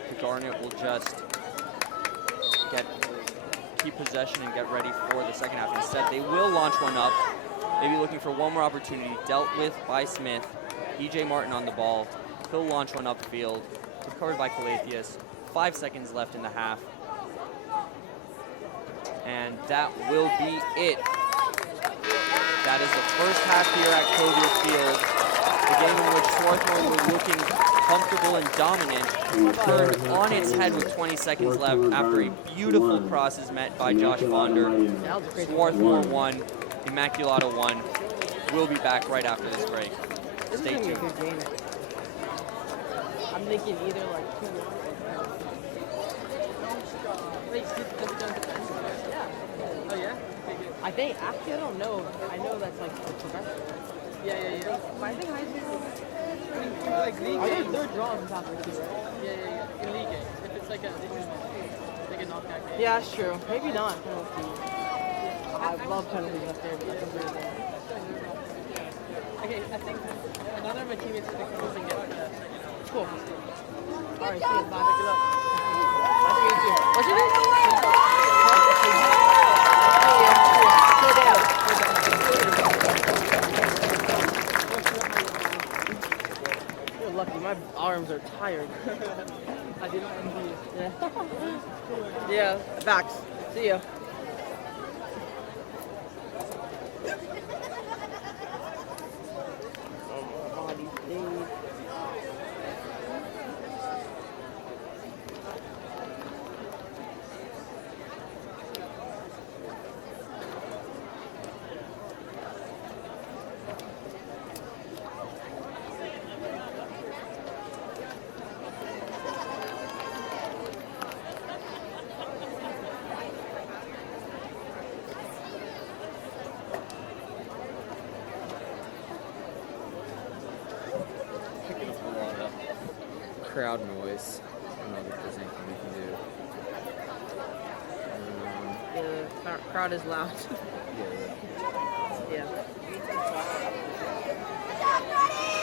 the Garnet will just keep possession and get ready for the second half. Instead, they will launch one up, maybe looking for one more opportunity. Dealt with by Smith. EJ Martin on the ball. He'll launch one upfield. Recovered by Clothier. 5 seconds left in the half. And that will be it. That is the first half here at Clothier Field. The game in which Swarthmore were looking comfortable and dominant turned on its head with 20 seconds left after a beautiful cross is met by Josh Fonder. Swarthmore won, Immaculata won. We'll be back right after this break. Stay This is tuned. gonna be a good game. I'm thinking either like 2-1 or Wait, does it go to defense? Oh, yeah? Okay, good. I think, actually, I don't know. I know that's like the progression. Yeah. But I think high school. I mean, like league games. They're draws in top of two, right? Yeah. In league games. If it's like a knockout game. Yeah, that's true. Maybe not penalty. I love penalties up there. But that's a weird one. Okay, I think another of my teammates is going to come up and get Cool. All right, see you. Bye. Good luck. Nice to meet you. What's your name? you're not NBA. Yeah. Yeah, facts. See ya. Body thing. Picking up a lot of crowd noise. I don't know if there's anything we can do. Yeah, the crowd is loud. Yeah. Yeah. Attack ready!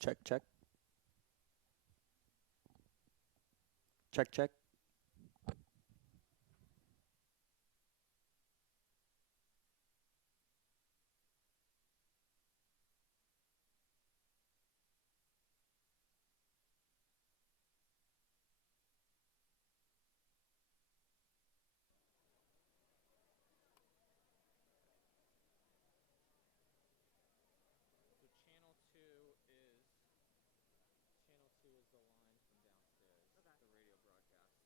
Check, check. Check, check. So channel two is the line from downstairs. Okay. The radio broadcast.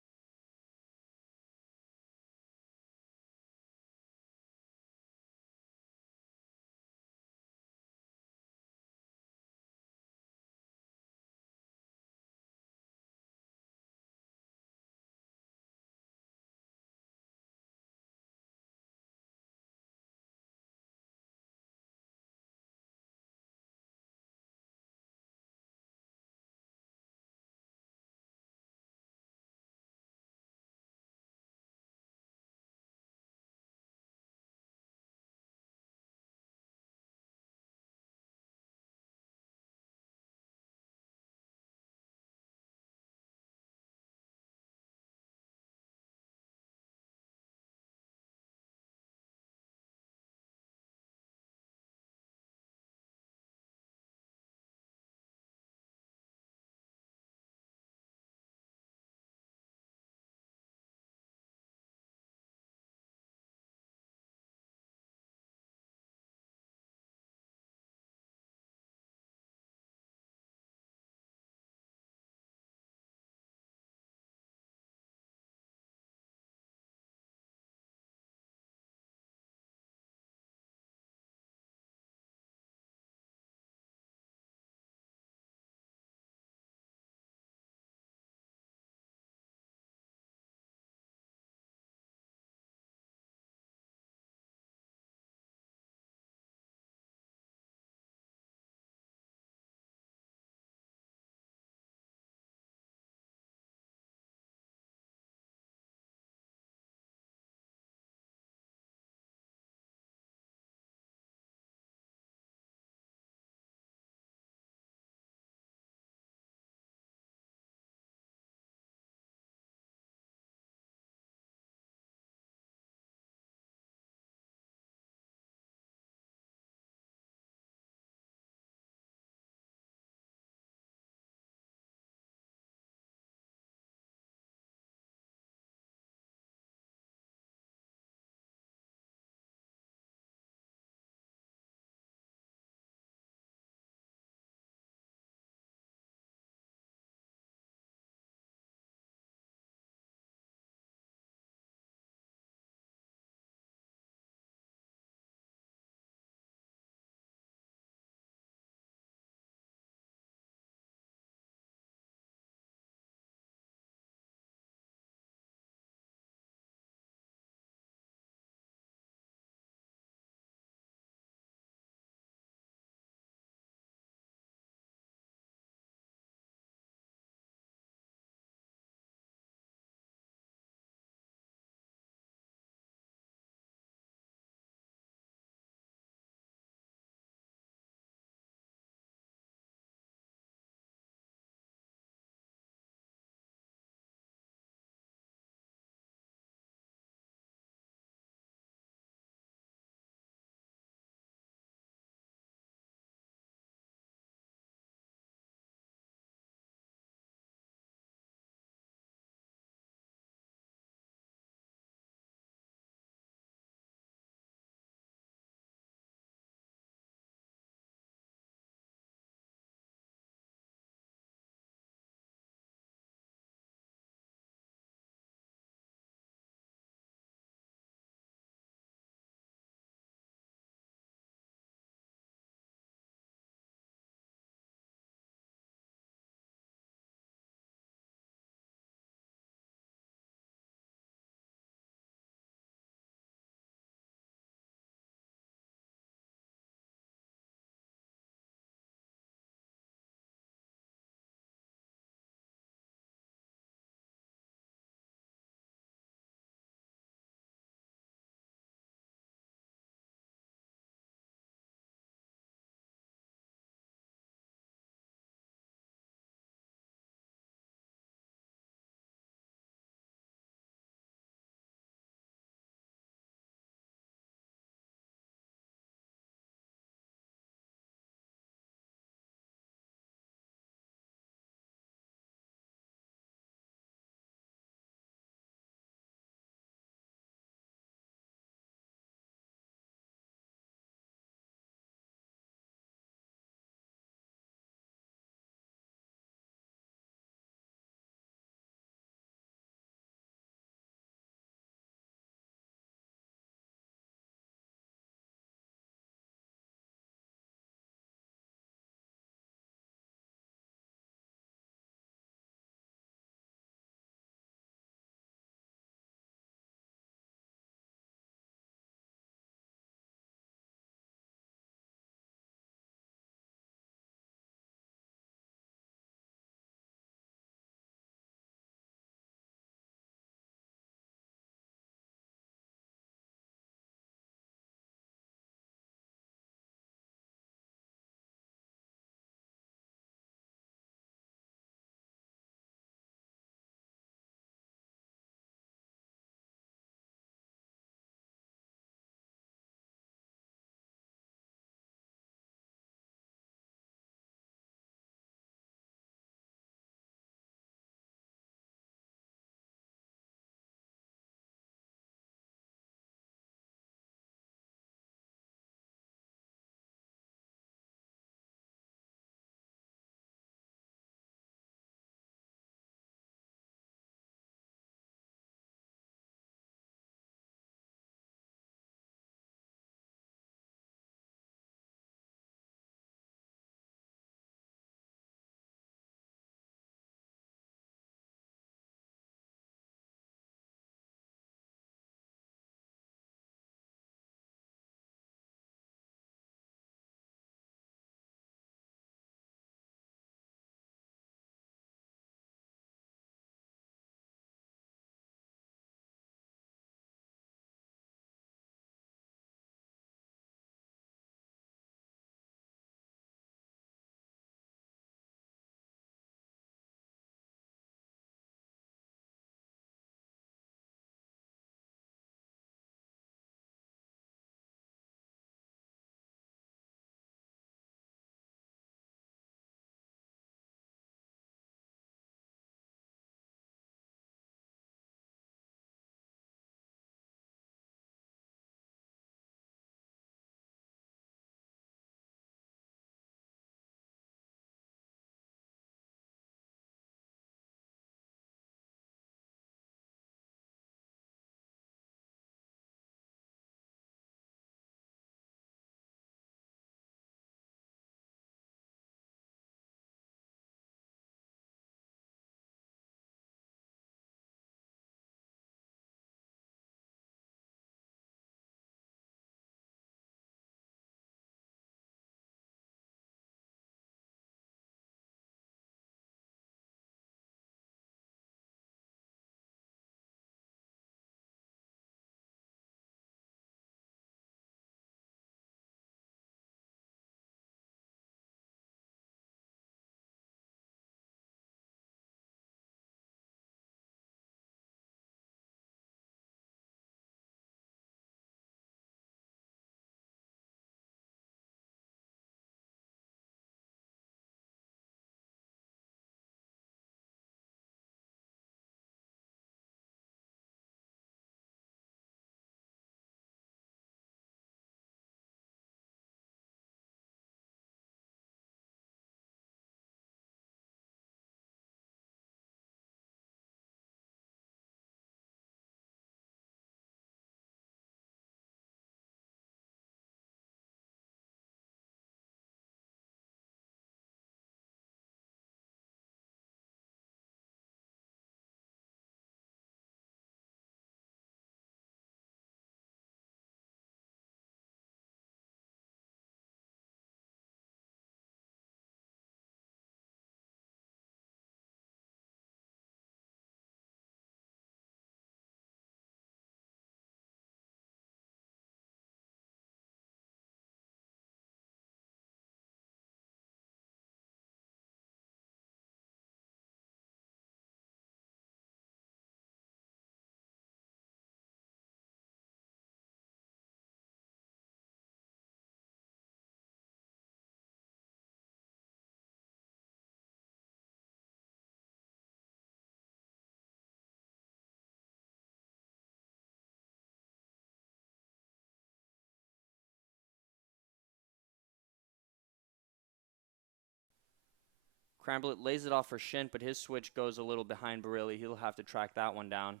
Cramblett lays it off for Shin, but his switch goes a little behind Barilli. He'll have to track that one down.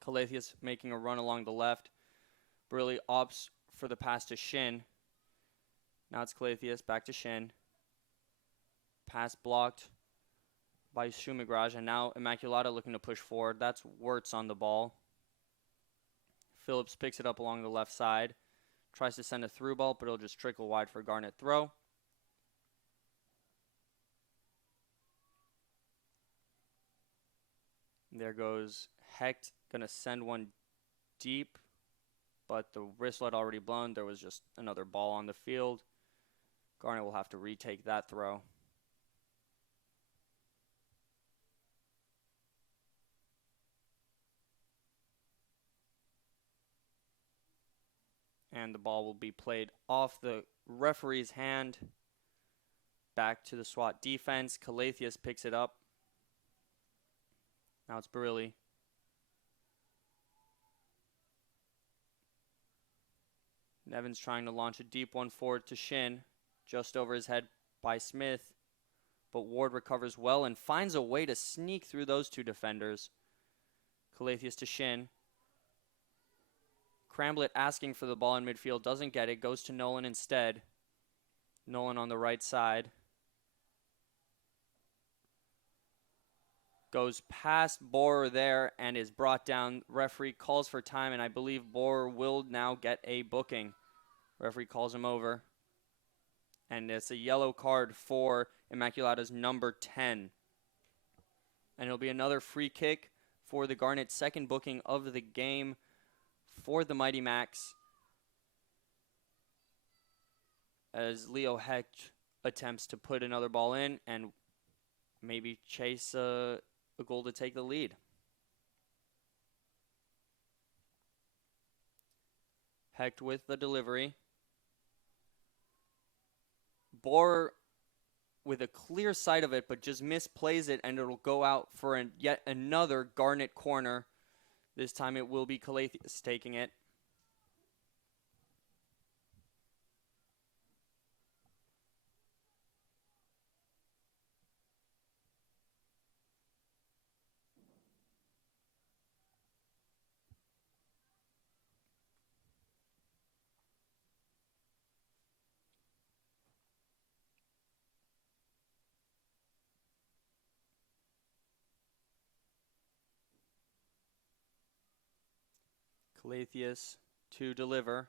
Clothier making a run along the left. Barilli opts for the pass to Shin. Now it's Clothier, back to Shin. Pass blocked by Shumigraj, and now Immaculata looking to push forward. That's Wirtz on the ball. Phillips picks it up along the left side. Tries to send a through ball, but it'll just trickle wide for Garnet throw. There goes Hecht, going to send one deep, but the wristlet already blown. There was just another ball on the field. Garnet will have to retake that throw. And the ball will be played off the referee's hand. Back to the SWAT defense. Calatheus picks it up. Now it's Barilli. Nevins trying to launch a deep one forward to Shin. Just over his head by Smith. But Ward recovers well and finds a way to sneak through those two defenders. Calatheus to Shin. Cramblett asking for the ball in midfield. Doesn't get it. Goes to Nolan instead. Nolan on the right side. Goes past Borer there and is brought down. Referee calls for time, and I believe Borer will now get a booking. Referee calls him over. And it's a yellow card for Immaculata's number 10. And it'll be another free kick for the Garnet, second booking of the game for the Mighty Macs. As Leo Hecht attempts to put another ball in and maybe chase a goal to take the lead. Hecht with the delivery. Borer with a clear sight of it, but just misplays it, and it'll go out for yet another Garnet corner. This time it will be Calatheus taking it. Calatheus to deliver.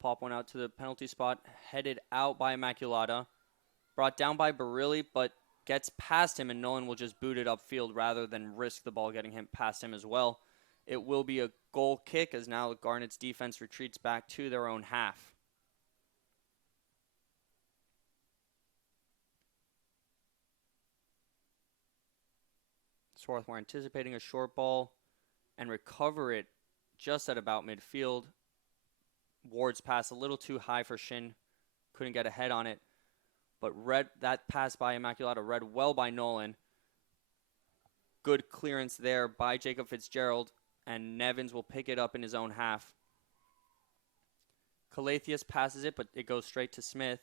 Pop one out to the penalty spot. Headed out by Immaculata. Brought down by Barilli, but gets past him, and Nolan will just boot it upfield rather than risk the ball getting him past him as well. It will be a goal kick as now Garnet's defense retreats back to their own half. Swarthmore anticipating a short ball and recover it just at about midfield. Ward's pass a little too high for Shin. Couldn't get a head on it. But that pass by Immaculata read well by Nolan. Good clearance there by Jacob Fitzgerald. And Nevins will pick it up in his own half. Calatheus passes it, but it goes straight to Smith.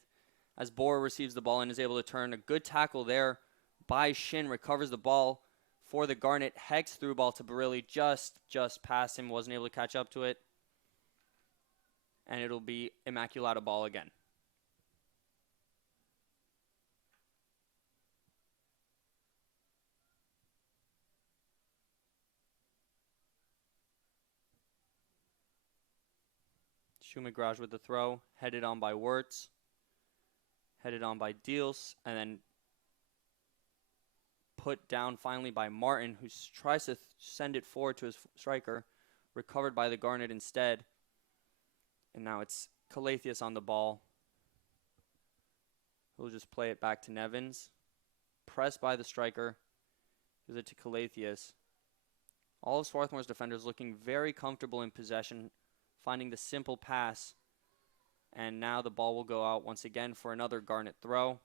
As Borer receives the ball and is able to turn. A good tackle there by Shin. Recovers the ball for the Garnet. Hex through ball to Barilli. Just past him. Wasn't able to catch up to it. And it'll be Immaculata ball again. Shumigraj with the throw. Headed on by Wirtz. Headed on by Diels. And then put down finally by Martin, who tries to send it forward to his striker. Recovered by the Garnet instead. And now it's Calatheus on the ball. He'll just play it back to Nevins. Pressed by the striker. Gives it to Calatheus. All of Swarthmore's defenders looking very comfortable in possession. Finding the simple pass. And now the ball will go out once again for another Garnet throw.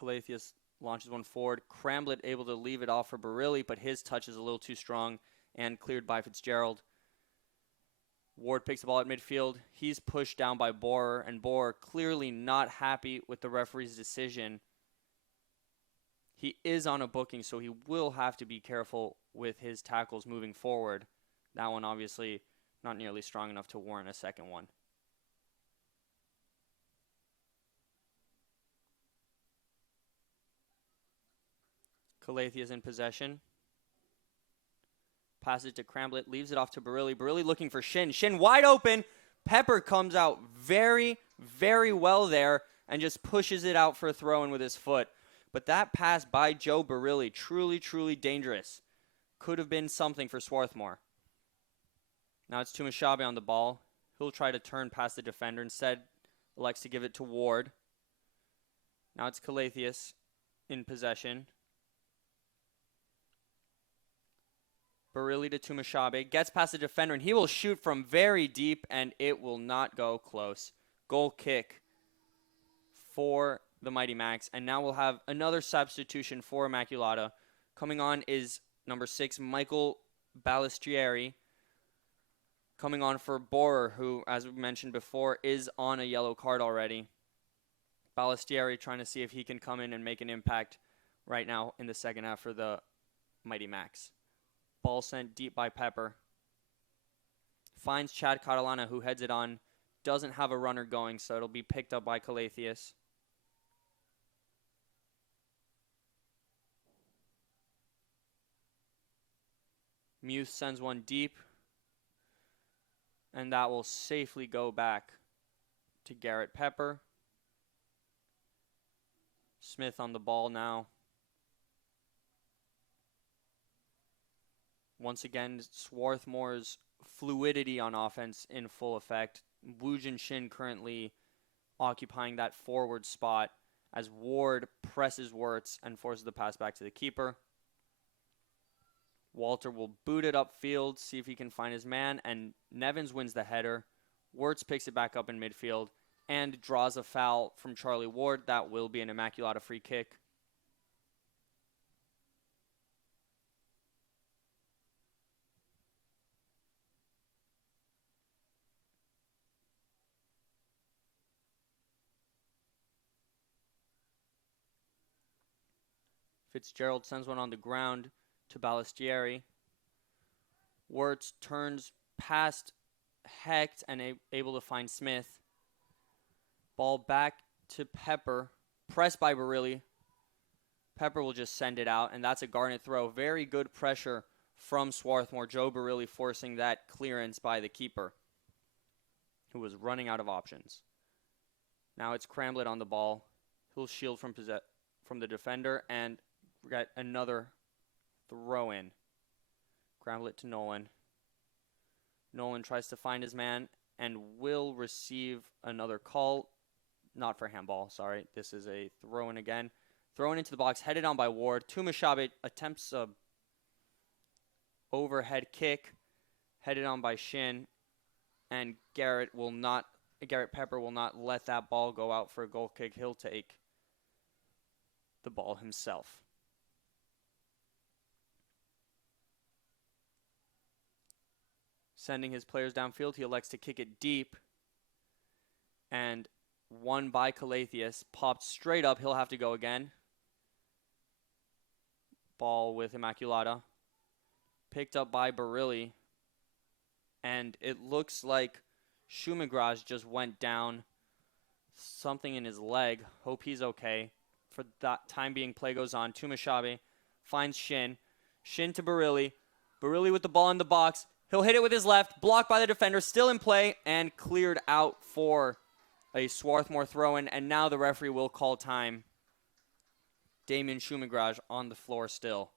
Calatheus launches one forward. Cramblett able to leave it off for Barilli, but his touch is a little too strong and cleared by Fitzgerald. Ward picks the ball at midfield. He's pushed down by Borer, and Borer clearly not happy with the referee's decision. He is on a booking, so he will have to be careful with his tackles moving forward. That one obviously not nearly strong enough to warrant a second one. Clothier is in possession. Passes to Cramblett, leaves it off to Barilli. Barilli looking for Shin. Shin wide open. Pepper comes out very, very well there and just pushes it out for a throw-in with his foot. But that pass by Joe Barilli, truly, truly dangerous. Could have been something for Swarthmore. Now it's Tumashabe on the ball. He'll try to turn past the defender. Instead, elects to give it to Ward. Now it's Clothier in possession. Barilli to Tumashabe. Gets past the defender, and he will shoot from very deep, and it will not go close. Goal kick for the Mighty Macs. And now we'll have another substitution for Immaculata. Coming on is number 6, Michael Balistrieri. Coming on for Borer, who, as we mentioned before, is on a yellow card already. Balistrieri trying to see if he can come in and make an impact right now in the second half for the Mighty Macs. Ball sent deep by Pepper. Finds Chad Catalana, who heads it on. Doesn't have a runner going, so it'll be picked up by Clothier. Muth sends one deep. And that will safely go back to Garrett Pepper. Smith on the ball now. Once again, Swarthmore's fluidity on offense in full effect. Woojin Shin currently occupying that forward spot as Ward presses Wirtz and forces the pass back to the keeper. Walter will boot it upfield, see if he can find his man, and Nevins wins the header. Wirtz picks it back up in midfield and draws a foul from Charlie Ward. That will be an Immaculata free kick. Fitzgerald sends one on the ground to Balistrieri. Wirtz turns past Hecht and able to find Smith. Ball back to Pepper. Pressed by Barilli. Pepper will just send it out, and that's a Garnet throw. Very good pressure from Swarthmore. Joe Barilli forcing that clearance by the keeper, who was running out of options. Now it's Cramblett on the ball. He'll shield from the defender, and we got another throw in. Cramblett to Nolan. Nolan tries to find his man and will receive another call. Not for handball, sorry. This is a throw in again. Throw in into the box, headed on by Ward. Tumashabe attempts a overhead kick, headed on by Shin, and Garrett Pepper will not let that ball go out for a goal kick. He'll take the ball himself. Sending his players downfield, he elects to kick it deep. And won by Clothier. Popped straight up. He'll have to go again. Ball with Immaculata. Picked up by Barilli. And it looks like Shumagraj just went down. Something in his leg. Hope he's okay. For that time being, play goes on. Tumashabe finds Shin. Shin to Barilli. Barilli with the ball in the box. He'll hit it with his left, blocked by the defender, still in play, and cleared out for a Swarthmore throw-in, and now the referee will call time. Damien Shumagraj on the floor still.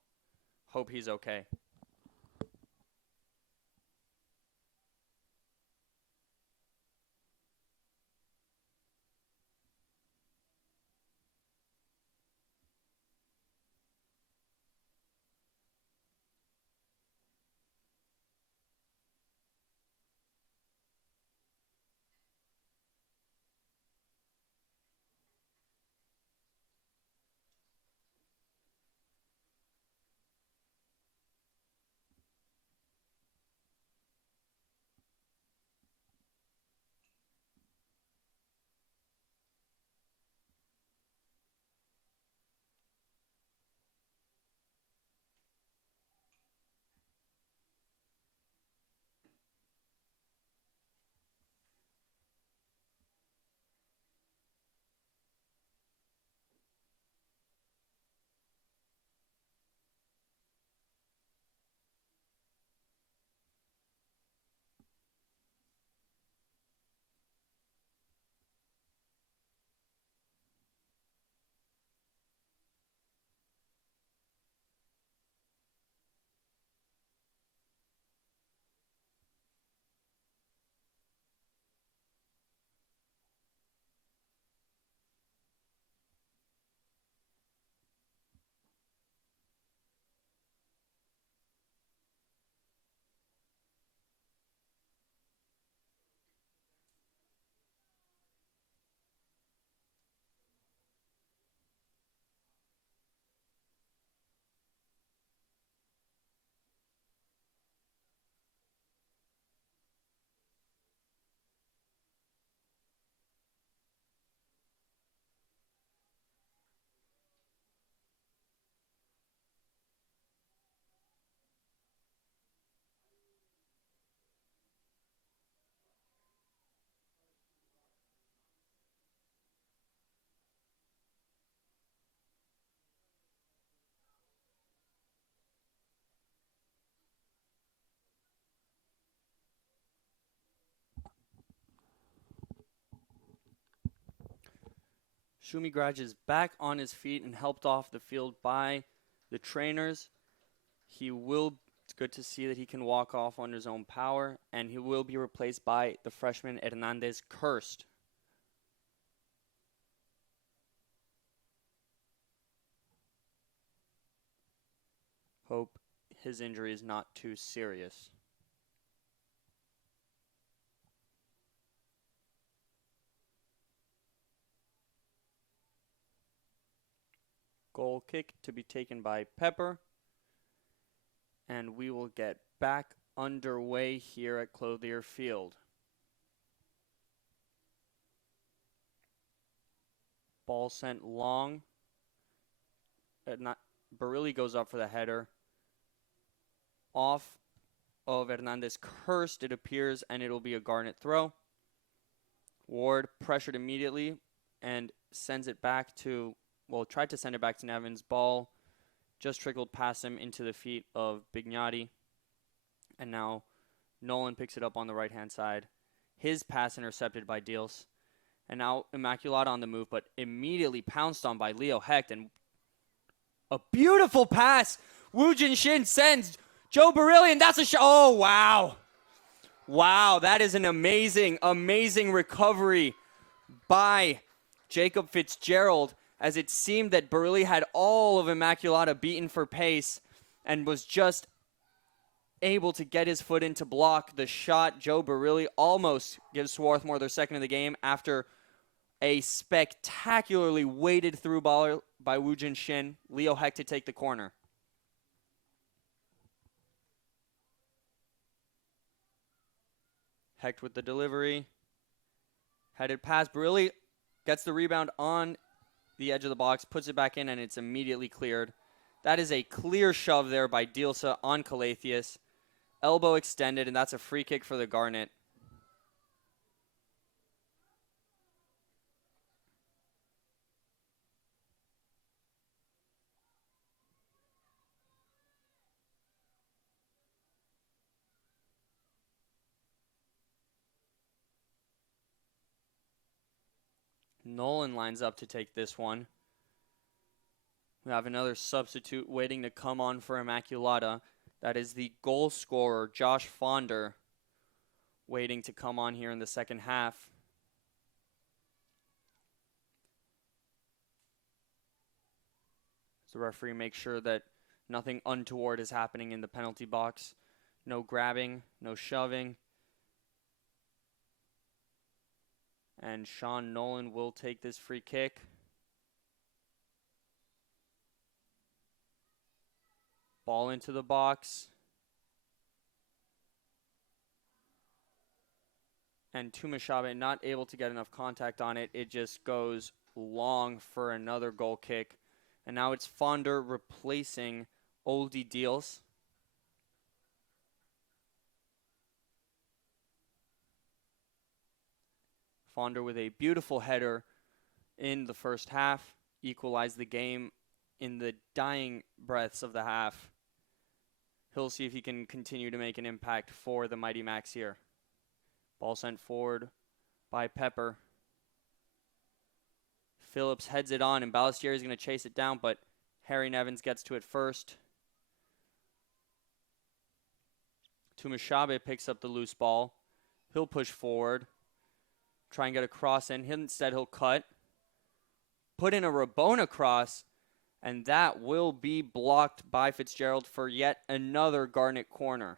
Hope he's okay. Shumigraj is back on his feet and helped off the field by the trainers. It's good to see that he can walk off on his own power, and he will be replaced by the freshman Hernandez Kirst. Hope his injury is not too serious. Goal kick to be taken by Pepper. And we will get back underway here at Clothier Field. Ball sent long. Barilli goes up for the header. Off of Hernandez Kirst, it appears, and it'll be a Garnet throw. Ward pressured immediately and sends it back to, tried to send it back to Nevins. Ball just trickled past him into the feet of Bignati. And now Nolan picks it up on the right-hand side. His pass intercepted by Deals. And now Immaculata on the move, but immediately pounced on by Leo Hecht. And a beautiful pass. Woo Jin Shin sends Joe Barilli, and that's a shot. Oh, wow. Wow, that is an amazing, amazing recovery by Jacob Fitzgerald, as it seemed that Barilli had all of Immaculata beaten for pace and was just able to get his foot in to block the shot. Joe Barilli almost gives Swarthmore their second of the game after a spectacularly weighted through ball by Woo Jin Shin. Leo Hecht to take the corner. Hecht with the delivery. Headed past Barilli. Gets the rebound on the edge of the box, puts it back in, and it's immediately cleared. That is a clear shove there by Dielsa on Calatheus. Elbow extended, and that's a free kick for the Garnet. Nolan lines up to take this one. We have another substitute waiting to come on for Immaculata. That is the goal scorer, Josh Fonder, waiting to come on here in the second half. So the referee makes sure that nothing untoward is happening in the penalty box. No grabbing, no shoving. And Sean Nolan will take this free kick. Ball into the box. And Tumashabe not able to get enough contact on it. It just goes long for another goal kick. And now it's Fonder replacing Oldie Deals. Fonder with a beautiful header in the first half, equalized the game in the dying breaths of the half. He'll see if he can continue to make an impact for the Mighty Macs here. Ball sent forward by Pepper. Phillips heads it on, and Ballestieri is going to chase it down, but Harry Nevins gets to it first. Tumashabe picks up the loose ball. He'll push forward. Try and get a cross in. Instead, he'll cut. Put in a Rabona cross, and that will be blocked by Fitzgerald for yet another Garnet corner.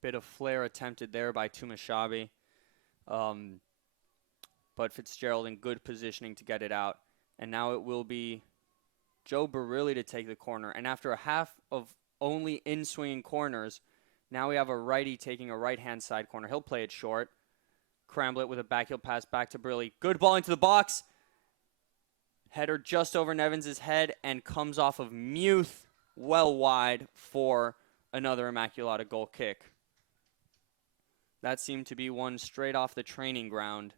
Bit of flair attempted there by Tumashabe. But Fitzgerald in good positioning to get it out. And now it will be Joe Barilli to take the corner. And after a half of only in-swinging corners, now we have a righty taking a right-hand side corner. He'll play it short. Cramblett with a backheel pass back to Barilli. Good ball into the box. Header just over Nevins' head and comes off of Muth well wide for another Immaculata goal kick. That seemed to be one straight off the training ground,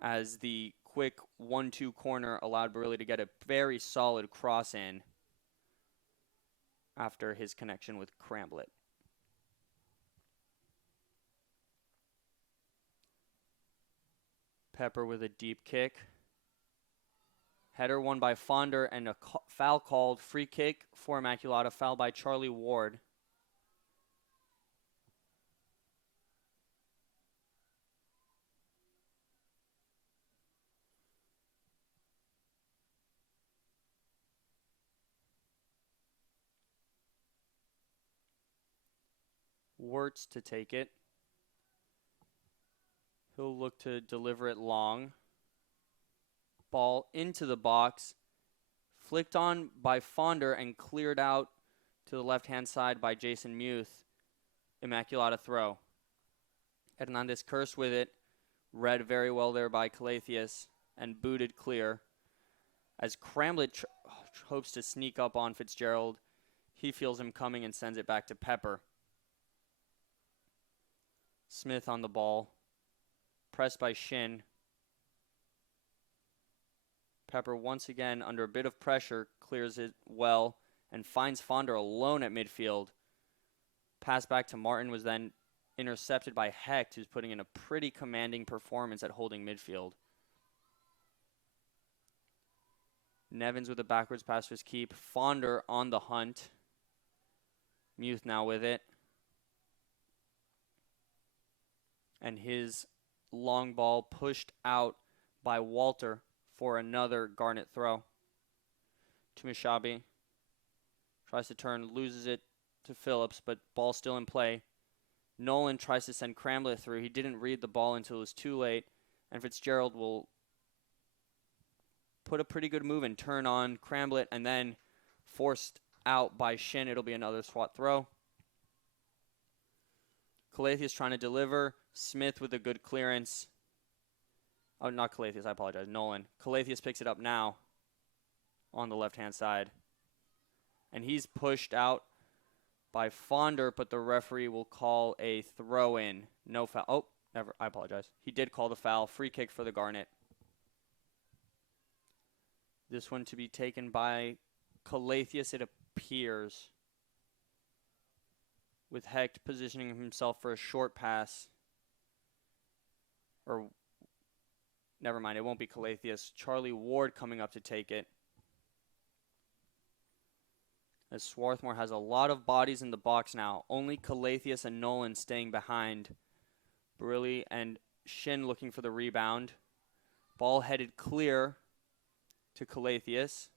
as the quick 1-2 corner allowed Barilli to get a very solid cross in after his connection with Cramblett. Pepper with a deep kick. Header won by Fonder and a foul called. Free kick for Immaculata. Foul by Charlie Ward. Wirtz to take it. He'll look to deliver it long. Ball into the box. Flicked on by Fonder and cleared out to the left-hand side by Jason Muth. Immaculata throw. Hernandez cursed with it. Read very well there by Clothier and booted clear. As Cramblett hopes to sneak up on Fitzgerald, he feels him coming and sends it back to Pepper. Smith on the ball. Pressed by Shin. Pepper once again under a bit of pressure clears it well and finds Fonder alone at midfield. Pass back to Martin was then intercepted by Hecht, who's putting in a pretty commanding performance at holding midfield. Nevins with a backwards pass to his keep. Fonder on the hunt. Muth now with it. And his long ball pushed out by Walter for another Garnet throw. To Mishabi. Tries to turn, loses it to Phillips, but ball still in play. Nolan tries to send Cramblett through. He didn't read the ball until it was too late, and Fitzgerald will put a pretty good move and turn on Cramblett, and then forced out by Shin. It'll be another SWAT throw. Calatheus trying to deliver. Smith with a good clearance. Oh, not Calatheus, I apologize. Nolan. Calatheus picks it up now on the left-hand side. And he's pushed out by Fonder, but the referee will call a throw-in. No foul. Oh, never. I apologize. He did call the foul. Free kick for the Garnet. This one to be taken by Calatheus, it appears. With Hecht positioning himself for a short pass. Or, never mind, it won't be Calatheus. Charlie Ward coming up to take it. As Swarthmore has a lot of bodies in the box now. Only Calatheus and Nolan staying behind. Barilli and Shin looking for the rebound. Ball headed clear to Calatheus.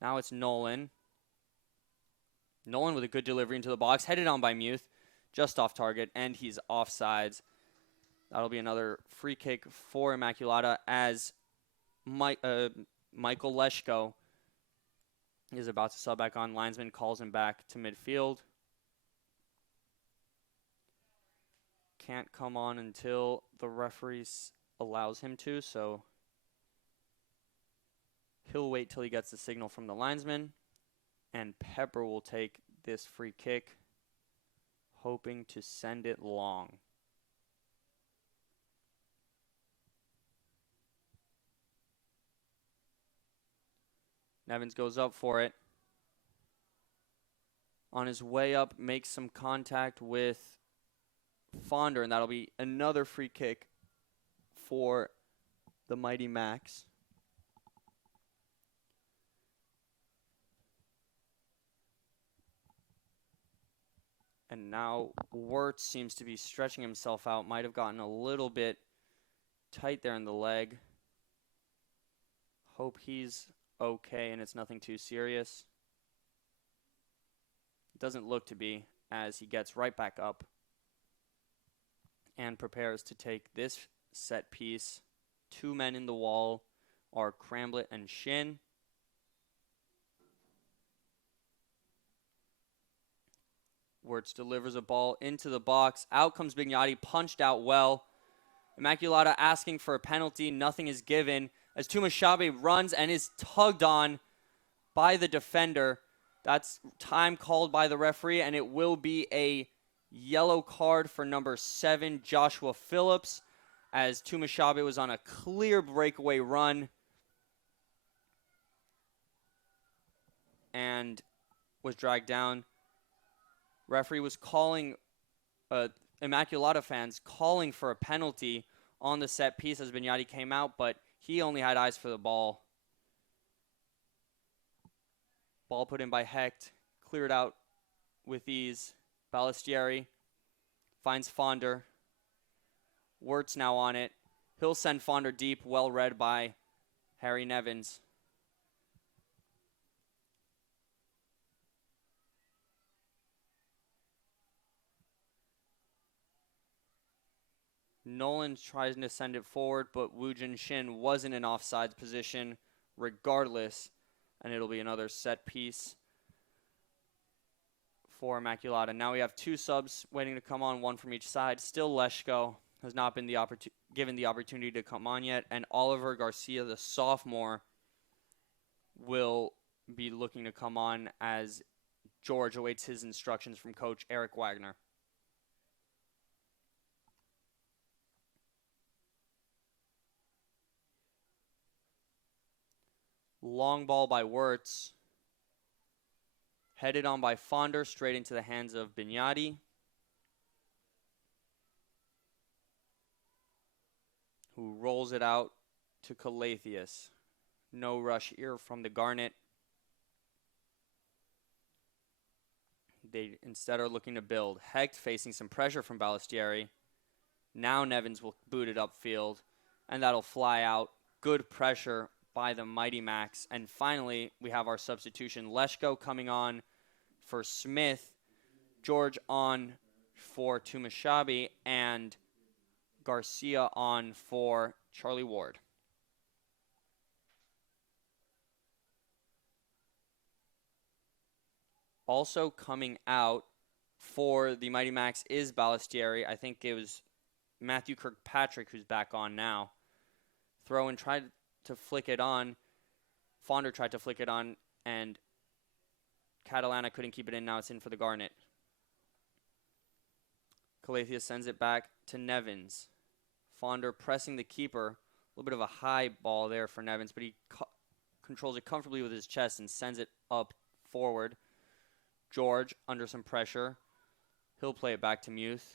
Now it's Nolan. Nolan with a good delivery into the box. Headed on by Muth. Just off target. And he's offsides. That'll be another free kick for Immaculata as Michael Leshko is about to sub back on. Linesman calls him back to midfield. Can't come on until the referee allows him to, so he'll wait till he gets the signal from the linesman. And Pepper will take this free kick, hoping to send it long. Nevins goes up for it. On his way up, makes some contact with Fonder, and that'll be another free kick for the Mighty Max. And now Wirtz seems to be stretching himself out. Might have gotten a little bit tight there in the leg. Hope he's okay and it's nothing too serious. It doesn't look to be, as he gets right back up and prepares to take this set piece. Two men in the wall are Cramblett and Shin. Wirtz delivers a ball into the box. Out comes Bignati, punched out well. Immaculata asking for a penalty. Nothing is given as Tumashabe runs and is tugged on by the defender. That's time called by the referee, and it will be a yellow card for number 7, Joshua Phillips, as Tumashabe was on a clear breakaway run and was dragged down. Referee was calling, Immaculata fans calling for a penalty on the set piece as Bignati came out, but he only had eyes for the ball. Ball put in by Hecht, cleared out with ease. Balistieri finds Fonder. Wirtz now on it. He'll send Fonder deep, well read by Harry Nevins. Nolan tries to send it forward, but Woojin Shin was in an offsides position regardless, and it'll be another set piece for Immaculata. Now we have two subs waiting to come on, one from each side. Still Leshko has not been given the opportunity to come on yet, and Oliver Garcia, the sophomore, will be looking to come on as George awaits his instructions from coach Eric Wagner. Long ball by Wirtz. Headed on by Fonder, straight into the hands of Bignati, who rolls it out to Calatheus. No rush here from the Garnet. They instead are looking to build. Hecht facing some pressure from Balistieri. Now Nevins will boot it upfield, and that'll fly out. Good pressure by the Mighty Macs. And finally, we have our substitution. Leshko coming on for Smith. George on for Tumashabi. And Garcia on for Charlie Ward. Also coming out for the Mighty Macs is Balistieri. I think it was Matthew Kirkpatrick who's back on now. Throw-in tried to flick it on. Fonder tried to flick it on, and Catalana couldn't keep it in. Now it's in for the Garnet. Calatheus sends it back to Nevins. Fonder pressing the keeper. A little bit of a high ball there for Nevins, but he controls it comfortably with his chest and sends it up forward. George under some pressure. He'll play it back to Muth.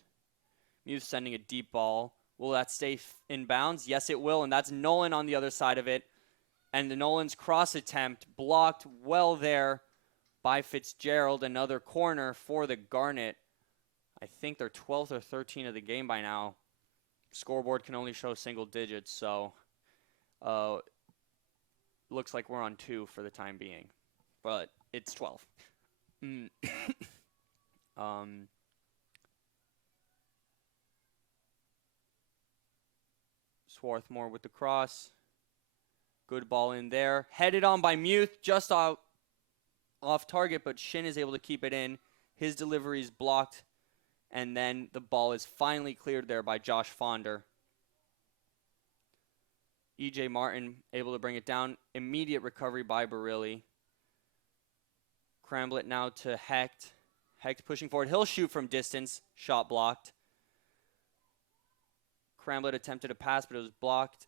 Muth sending a deep ball. Will that stay in bounds? Yes, it will, and that's Nolan on the other side of it. And the Nolan's cross attempt blocked well there by Fitzgerald. Another corner for the Garnet. I think they're 12th or 13th of the game by now. Scoreboard can only show single digits, so looks like we're on 2 for the time being. But it's 12. Swarthmore with the cross. Good ball in there. Headed on by Muth, just off target, but Shin is able to keep it in. His delivery is blocked, and then the ball is finally cleared there by Josh Fonder. E.J. Martin able to bring it down. Immediate recovery by Barilli. Cramblett now to Hecht. Hecht pushing forward. He'll shoot from distance. Shot blocked. Cramblett attempted a pass, but it was blocked.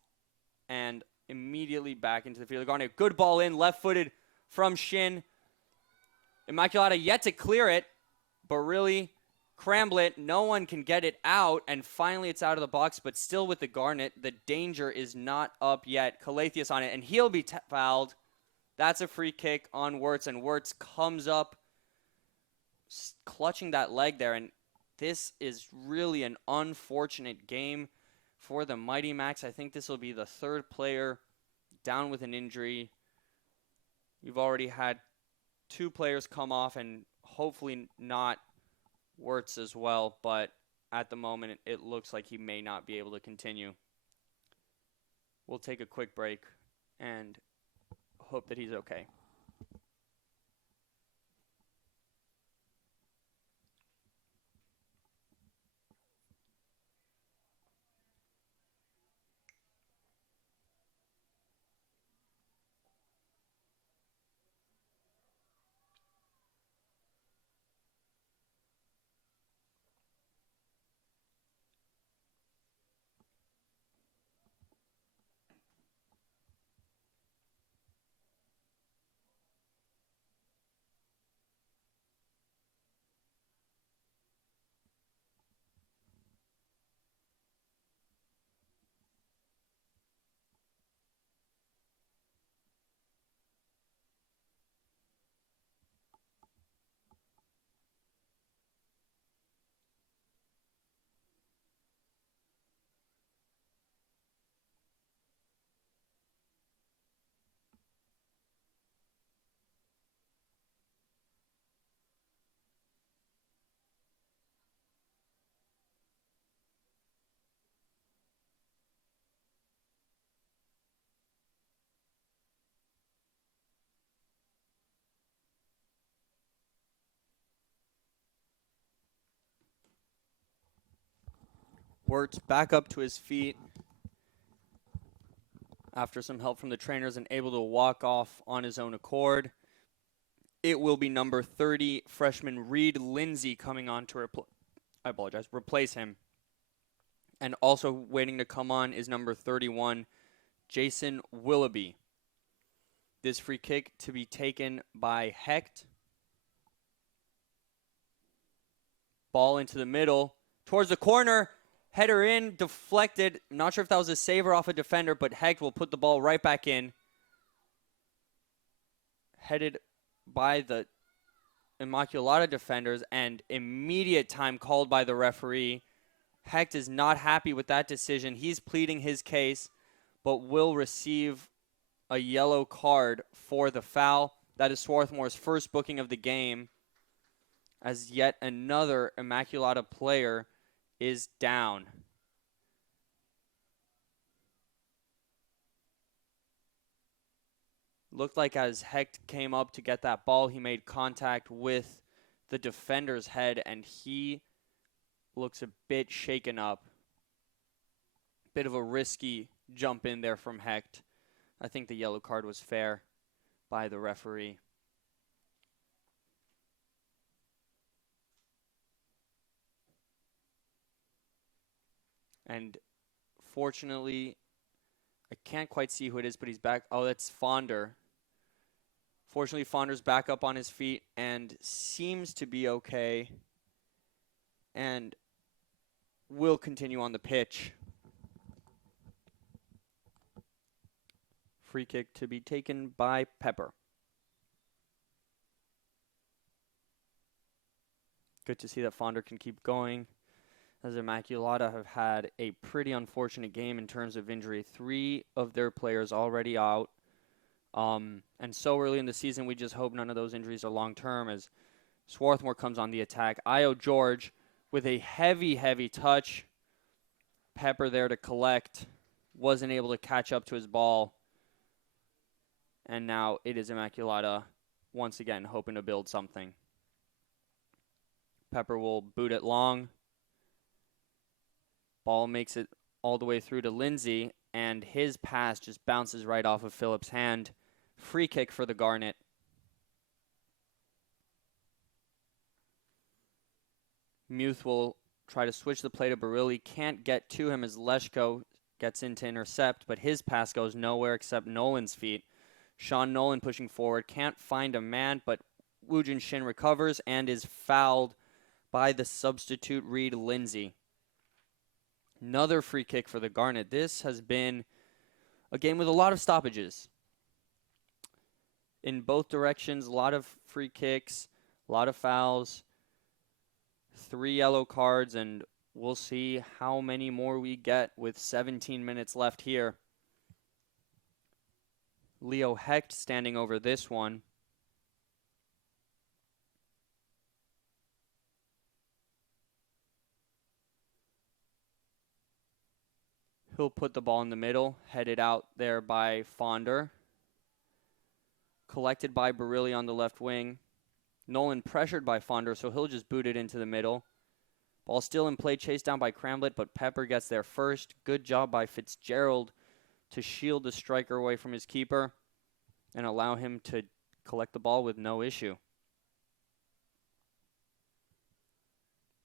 And immediately back into the field. Garnet, good ball in, left-footed from Shin. Immaculata yet to clear it. Barilli, Cramblett, no one can get it out. And finally it's out of the box, but still with the Garnet. The danger is not up yet. Calatheus on it, and he'll be fouled. That's a free kick on Wirtz, and Wirtz comes up clutching that leg there. And this is really an unfortunate game for the Mighty Macs. I think this will be the third player down with an injury. You've already had 2 players come off, and hopefully not Wirtz as well. But at the moment, it looks like he may not be able to continue. We'll take a quick break and hope that he's okay. Worked back up to his feet after some help from the trainers and able to walk off on his own accord. It will be number 30, freshman Reed Lindsay, coming on to replace him. And also waiting to come on is number 31, Jason Willoughby. This free kick to be taken by Hecht. Ball into the middle, towards the corner. Header in, deflected. Not sure if that was a save or off a defender, but Hecht will put the ball right back in. Headed by the Immaculata defenders, and immediate time called by the referee. Hecht is not happy with that decision. He's pleading his case, but will receive a yellow card for the foul. That is Swarthmore's first booking of the game, as yet another Immaculata player is down. Looked like as Hecht came up to get that ball, he made contact with the defender's head, and he looks a bit shaken up. Bit of a risky jump in there from Hecht. I think the yellow card was fair by the referee. And fortunately, I can't quite see who it is, but he's back. Oh, that's Fonder. Fortunately, Fonder's back up on his feet and seems to be okay and will continue on the pitch. Free kick to be taken by Pepper. Good to see that Fonder can keep going, as Immaculata have had a pretty unfortunate game in terms of injury. 3 of their players already out. And so early in the season, we just hope none of those injuries are long-term, as Swarthmore comes on the attack. Io George with a heavy, heavy touch. Pepper there to collect. Wasn't able to catch up to his ball. And now it is Immaculata once again hoping to build something. Pepper will boot it long. Ball makes it all the way through to Lindsay, and his pass just bounces right off of Phillips' hand. Free kick for the Garnet. Muth will try to switch the play to Barilli. Can't get to him as Leshko gets in to intercept, but his pass goes nowhere except Nolan's feet. Sean Nolan pushing forward. Can't find a man, but Woojin Shin recovers and is fouled by the substitute Reed Lindsay. Another free kick for the Garnet. This has been a game with a lot of stoppages. In both directions, a lot of free kicks, a lot of fouls, 3 yellow cards, and we'll see how many more we get with 17 minutes left here. Leo Hecht standing over this one. He'll put the ball in the middle, headed out there by Fonder. Collected by Barilli on the left wing. Nolan pressured by Fonder, so he'll just boot it into the middle. Ball still in play, chased down by Cramblett, but Pepper gets there first. Good job by Fitzgerald to shield the striker away from his keeper and allow him to collect the ball with no issue.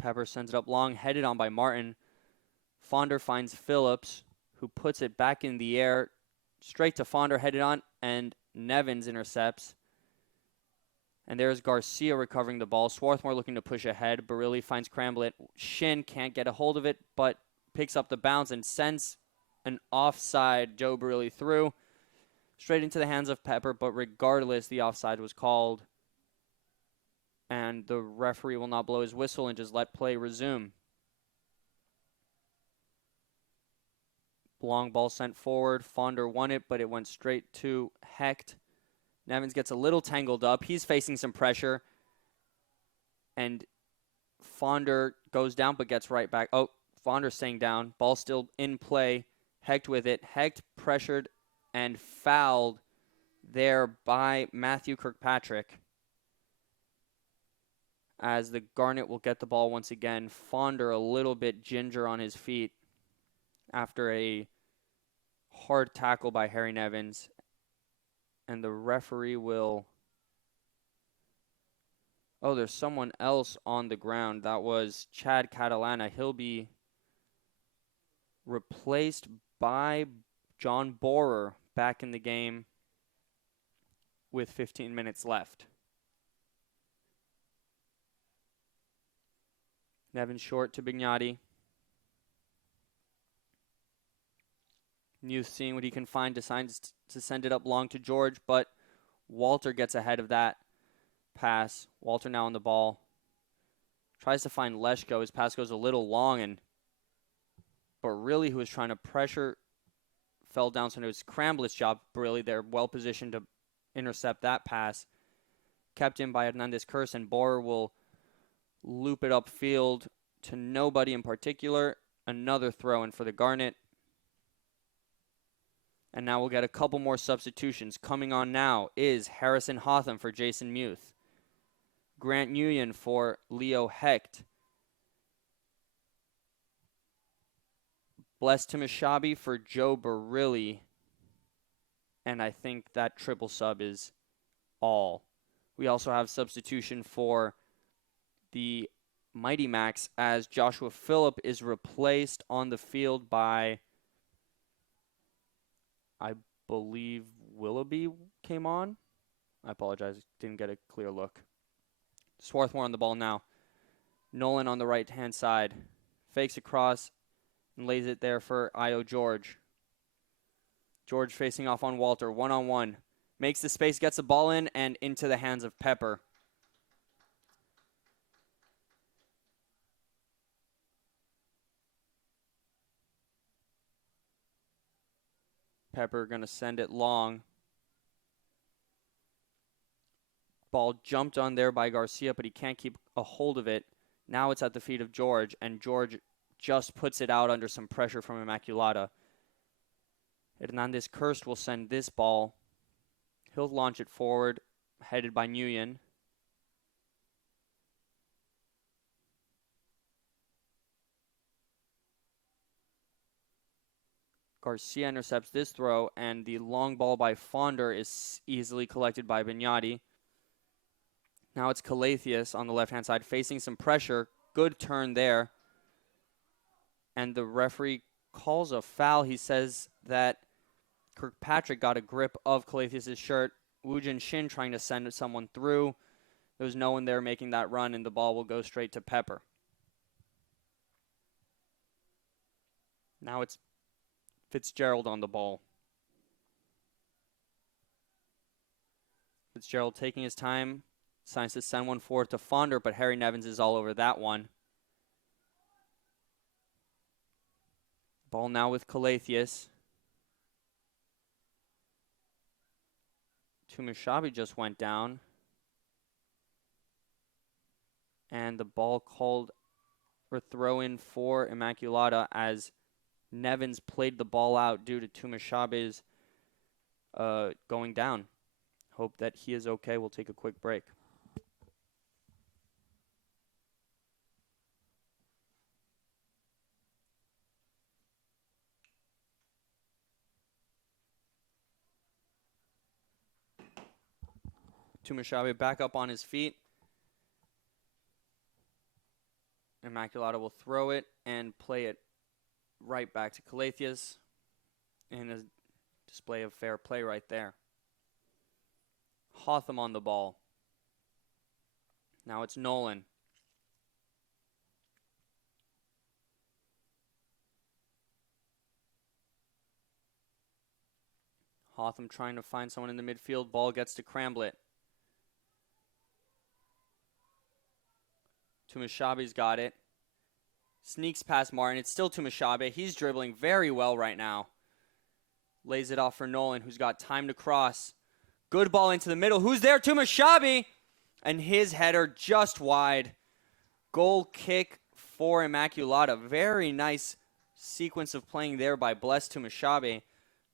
Pepper sends it up long, headed on by Martin. Fonder finds Phillips, who puts it back in the air, straight to Fonder, headed on, and Nevins intercepts. And there's Garcia recovering the ball. Swarthmore looking to push ahead. Barilli finds Cramblett. Shin can't get a hold of it, but picks up the bounce and sends an offside Joe Barilli through, straight into the hands of Pepper, but regardless, the offside was called. And the referee will not blow his whistle and just let play resume. Long ball sent forward. Fonder won it, but it went straight to Hecht. Nevins gets a little tangled up. He's facing some pressure. And Fonder goes down, but gets right back. Oh, Fonder's staying down. Ball still in play. Hecht with it. Hecht pressured and fouled there by Matthew Kirkpatrick. as the Garnet will get the ball once again. Fonder a little bit ginger on his feet after a hard tackle by Harry Nevins. And the referee will... Oh, there's someone else on the ground. That was Chad Catalana. He'll be replaced by John Borer back in the game with 15 minutes left. Nevin short to Bignati. Muth seeing what he can find, decides to send it up long to George, but Walter gets ahead of that pass. Walter now on the ball. Tries to find Leshko. His pass goes a little long, but really who was trying to pressure fell down, so it was Cramblitz's job. Really, they're well positioned to intercept that pass. Kept in by Hernandez Curse, and Borer will loop it upfield to nobody in particular. Another throw in for the Garnet. And now we'll get a couple more substitutions. Coming on now is Harrison Hotham for Jason Muth. Grant Nguyen for Leo Hecht. Bless Timashabi for Joe Barilli. And I think that triple sub is all. We also have substitution for the Mighty Max as Joshua Phillip is replaced on the field by, I believe, Willoughby came on. I apologize, didn't get a clear look. Swarthmore on the ball now. Nolan on the right-hand side. Fakes across and lays it there for Io George. George facing off on Walter, one-on-one. Makes the space, gets the ball in, and into the hands of Pepper. Pepper going to send it long. Ball jumped on there by Garcia, but he can't keep a hold of it. Now it's at the feet of George, and George just puts it out under some pressure from Immaculata. Hernandez Kirst will send this ball. He'll launch it forward, headed by Nguyen. Garcia intercepts this throw, and the long ball by Fonder is easily collected by Bignati. Now it's Calathius on the left-hand side facing some pressure. Good turn there. And the referee calls a foul. He says that Kirkpatrick got a grip of Calathius' shirt. Woojin Shin trying to send someone through. There's no one there making that run, and the ball will go straight to Pepper. Now it's Fitzgerald on the ball. Fitzgerald taking his time. Signs to send one forward to Fonder, but Harry Nevins is all over that one. Ball now with Calathius. Tumashabi just went down. And the ball called for throw in for Immaculata as Nevins played the ball out due to Tumashabi's going down. Hope that he is okay. We'll take a quick break. Tumashabi back up on his feet. Immaculata will throw it and play it right back to Calathius in a display of fair play right there. Hotham on the ball. Now it's Nolan. Hotham trying to find someone in the midfield. Ball gets to Cramblett. Tumashabi's got it. Sneaks past Martin. It's still Tumashabi. He's dribbling very well right now. Lays it off for Nolan, who's got time to cross. Good ball into the middle. Who's there? Tumashabi! And his header just wide. Goal kick for Immaculata. Very nice sequence of playing there by Bless Tumashabi.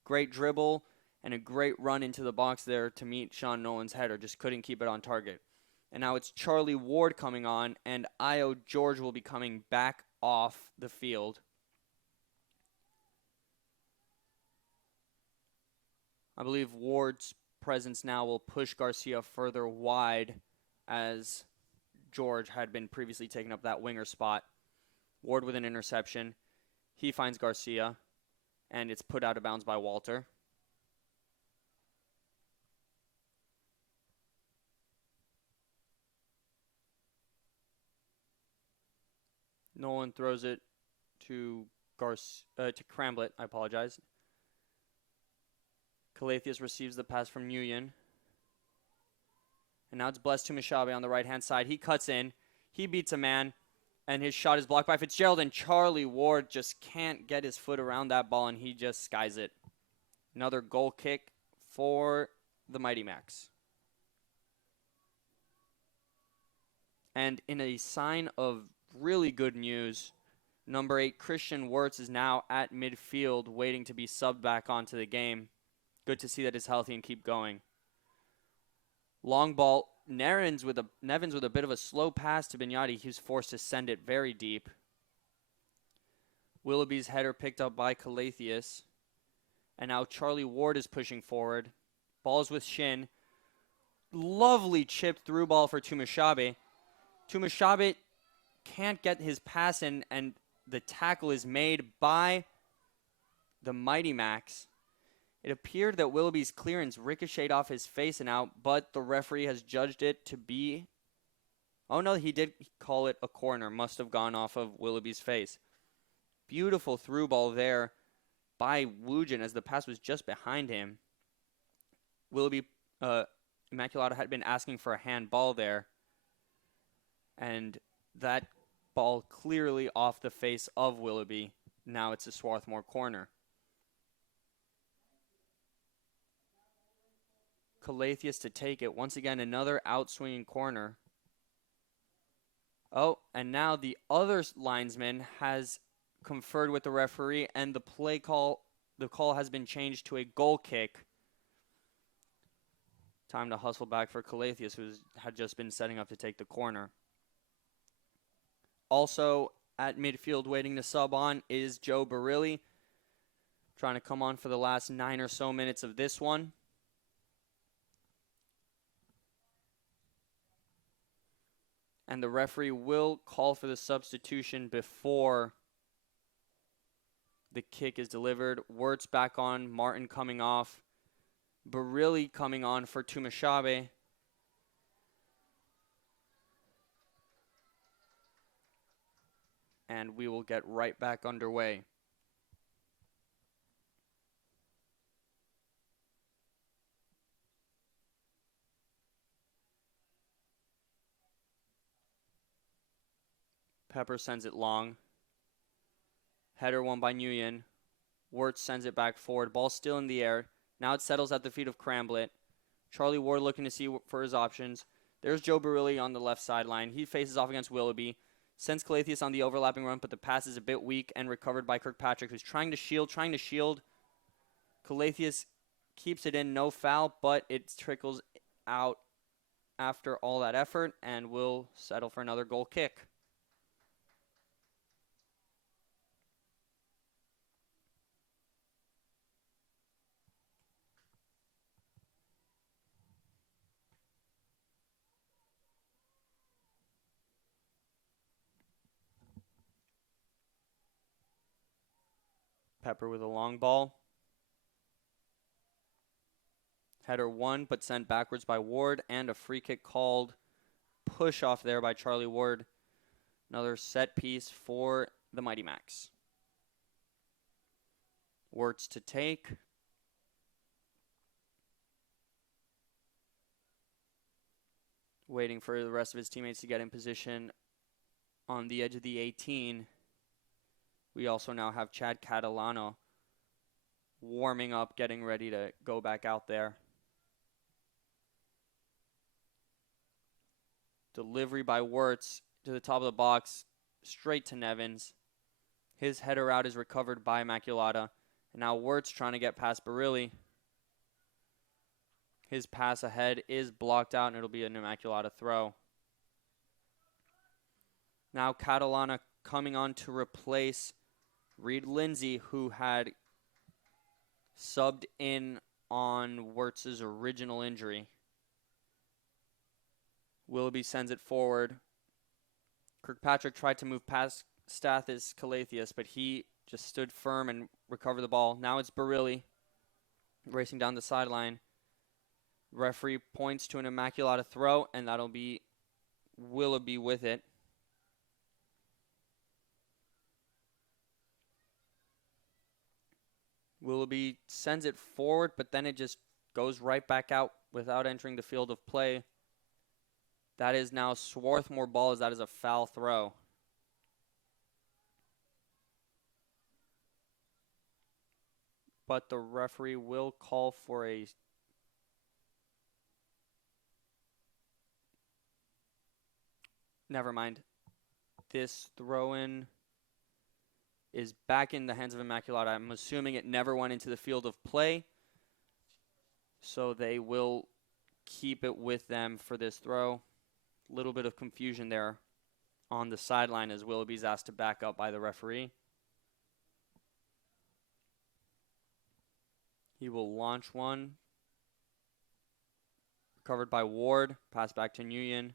Great dribble and a great run into the box there to meet Sean Nolan's header. Just couldn't keep it on target. And now it's Charlie Ward coming on, and Io George will be coming back off the field. I believe Ward's presence now will push Garcia further wide, as George had been previously taking up that winger spot. Ward with an interception. He finds Garcia, and it's put out of bounds by Walter. Nolan throws it to Cramblett. I apologize. Clothier receives the pass from Nguyen. And now it's blessed to Mishabe on the right-hand side. He cuts in. He beats a man. And his shot is blocked by Fitzgerald. And Charlie Ward just can't get his foot around that ball, and he just skies it. Another goal kick for the Mighty Macs. And in a sign of really good news, number 8, Christian Wirtz, is now at midfield waiting to be subbed back onto the game. Good to see that he's healthy and keep going. Long ball. Nevins with a bit of a slow pass to Bignati. He's forced to send it very deep. Willoughby's header picked up by Calatheus. And now Charlie Ward is pushing forward. Ball's with Shin. Lovely chipped through ball for Tumashabe. Tumashabe can't get his pass in, and the tackle is made by the Mighty Macs. It appeared that Willoughby's clearance ricocheted off his face and out, but the referee has judged it to be... Oh, no, he did call it a corner. Must have gone off of Willoughby's face. Beautiful through ball there by Wugin as the pass was just behind him. Willoughby, Immaculata had been asking for a handball there. And that ball clearly off the face of Willoughby. Now it's a Swarthmore corner. Calatheus to take it. Once again, another outswinging corner. Oh, and now the other linesman has conferred with the referee, and the call has been changed to a goal kick. Time to hustle back for Calatheus, who had just been setting up to take the corner. Also at midfield waiting to sub on is Joe Barilli, trying to come on for the last 9 or so minutes of this one. And the referee will call for the substitution before the kick is delivered. Wirtz back on, Martin coming off, Barilli coming on for Tumashabe. And we will get right back underway. Pepper sends it long. Header won by Nguyen. Wirtz sends it back forward. Ball still in the air. Now it settles at the feet of Cramblett. Charlie Ward looking to see for his options. There's Joe Barilli on the left sideline. He faces off against Willoughby. Sends Calatheus on the overlapping run, but the pass is a bit weak and recovered by Kirkpatrick, who's trying to shield. Calatheus keeps it in, no foul, but it trickles out after all that effort and will settle for another goal kick. Pepper with a long ball. Header won, but sent backwards by Ward, and a free kick called. Push off there by Charlie Ward. Another set piece for the Mighty Macs. Wirtz to take. Waiting for the rest of his teammates to get in position on the edge of the 18. We also now have Chad Catalano warming up, getting ready to go back out there. Delivery by Wirtz to the top of the box, straight to Nevins. His header out is recovered by Immaculata. And now Wirtz trying to get past Barilli. His pass ahead is blocked out, and it'll be an Immaculata throw. Now Catalana coming on to replace Reed Lindsay, who had subbed in on Wirtz's original injury. Willoughby sends it forward. Kirkpatrick tried to move past Stathis Calatheus, but he just stood firm and recovered the ball. Now it's Barilli racing down the sideline. Referee points to an Immaculata throw, and that'll be Willoughby with it. Willoughby sends it forward, but then it just goes right back out without entering the field of play. That is now Swarthmore ball, as that is a foul throw. But the referee will call for a... Never mind. This throw-in is back in the hands of Immaculata. I'm assuming it never went into the field of play, so they will keep it with them for this throw. Little bit of confusion there on the sideline as Willoughby's asked to back up by the referee. He will launch one. Covered by Ward. Pass back to Nguyen.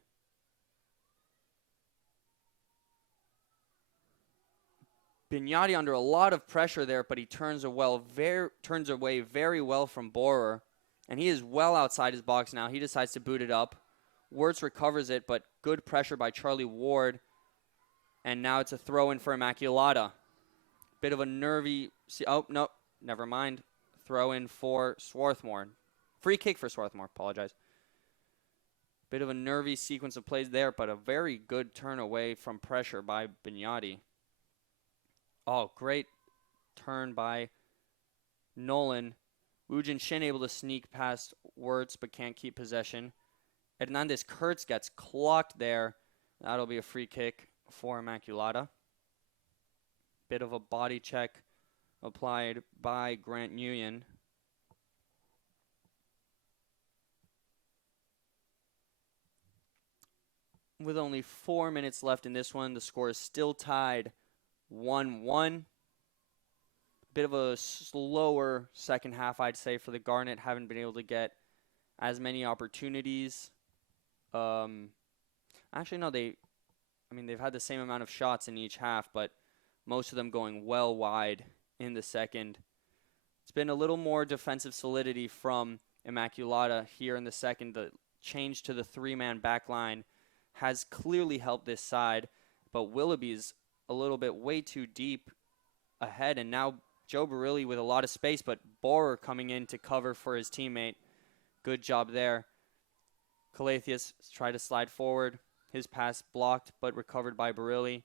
Bignati under a lot of pressure there, but he turns away very well from Borer. And he is well outside his box now. He decides to boot it up. Wirtz recovers it, but good pressure by Charlie Ward. And now it's a throw-in for Immaculata. Bit of a nervy... Oh, no, never mind. Throw-in for Swarthmore. Free kick for Swarthmore, apologize. Bit of a nervy sequence of plays there, but a very good turn away from pressure by Bignati. Oh, great turn by Nolan. Woojin Shin able to sneak past Wirtz, but can't keep possession. Hernandez Kurtz gets clocked there. That'll be a free kick for Immaculata. Bit of a body check applied by Grant Nguyen. With only 4 minutes left in this one, the score is still tied 1-1. Bit of a slower second half, I'd say, for the Garnet. Haven't been able to get as many opportunities. Actually, no, they've had the same amount of shots in each half, but most of them going well wide in the second. It's been a little more defensive solidity from Immaculata here in the second. The change to the three-man back line has clearly helped this side, but Willoughby's a little bit way too deep ahead, and now Joe Barilli with a lot of space, but Borer coming in to cover for his teammate. Good job there. Calatheus tried to slide forward. His pass blocked, but recovered by Barilli.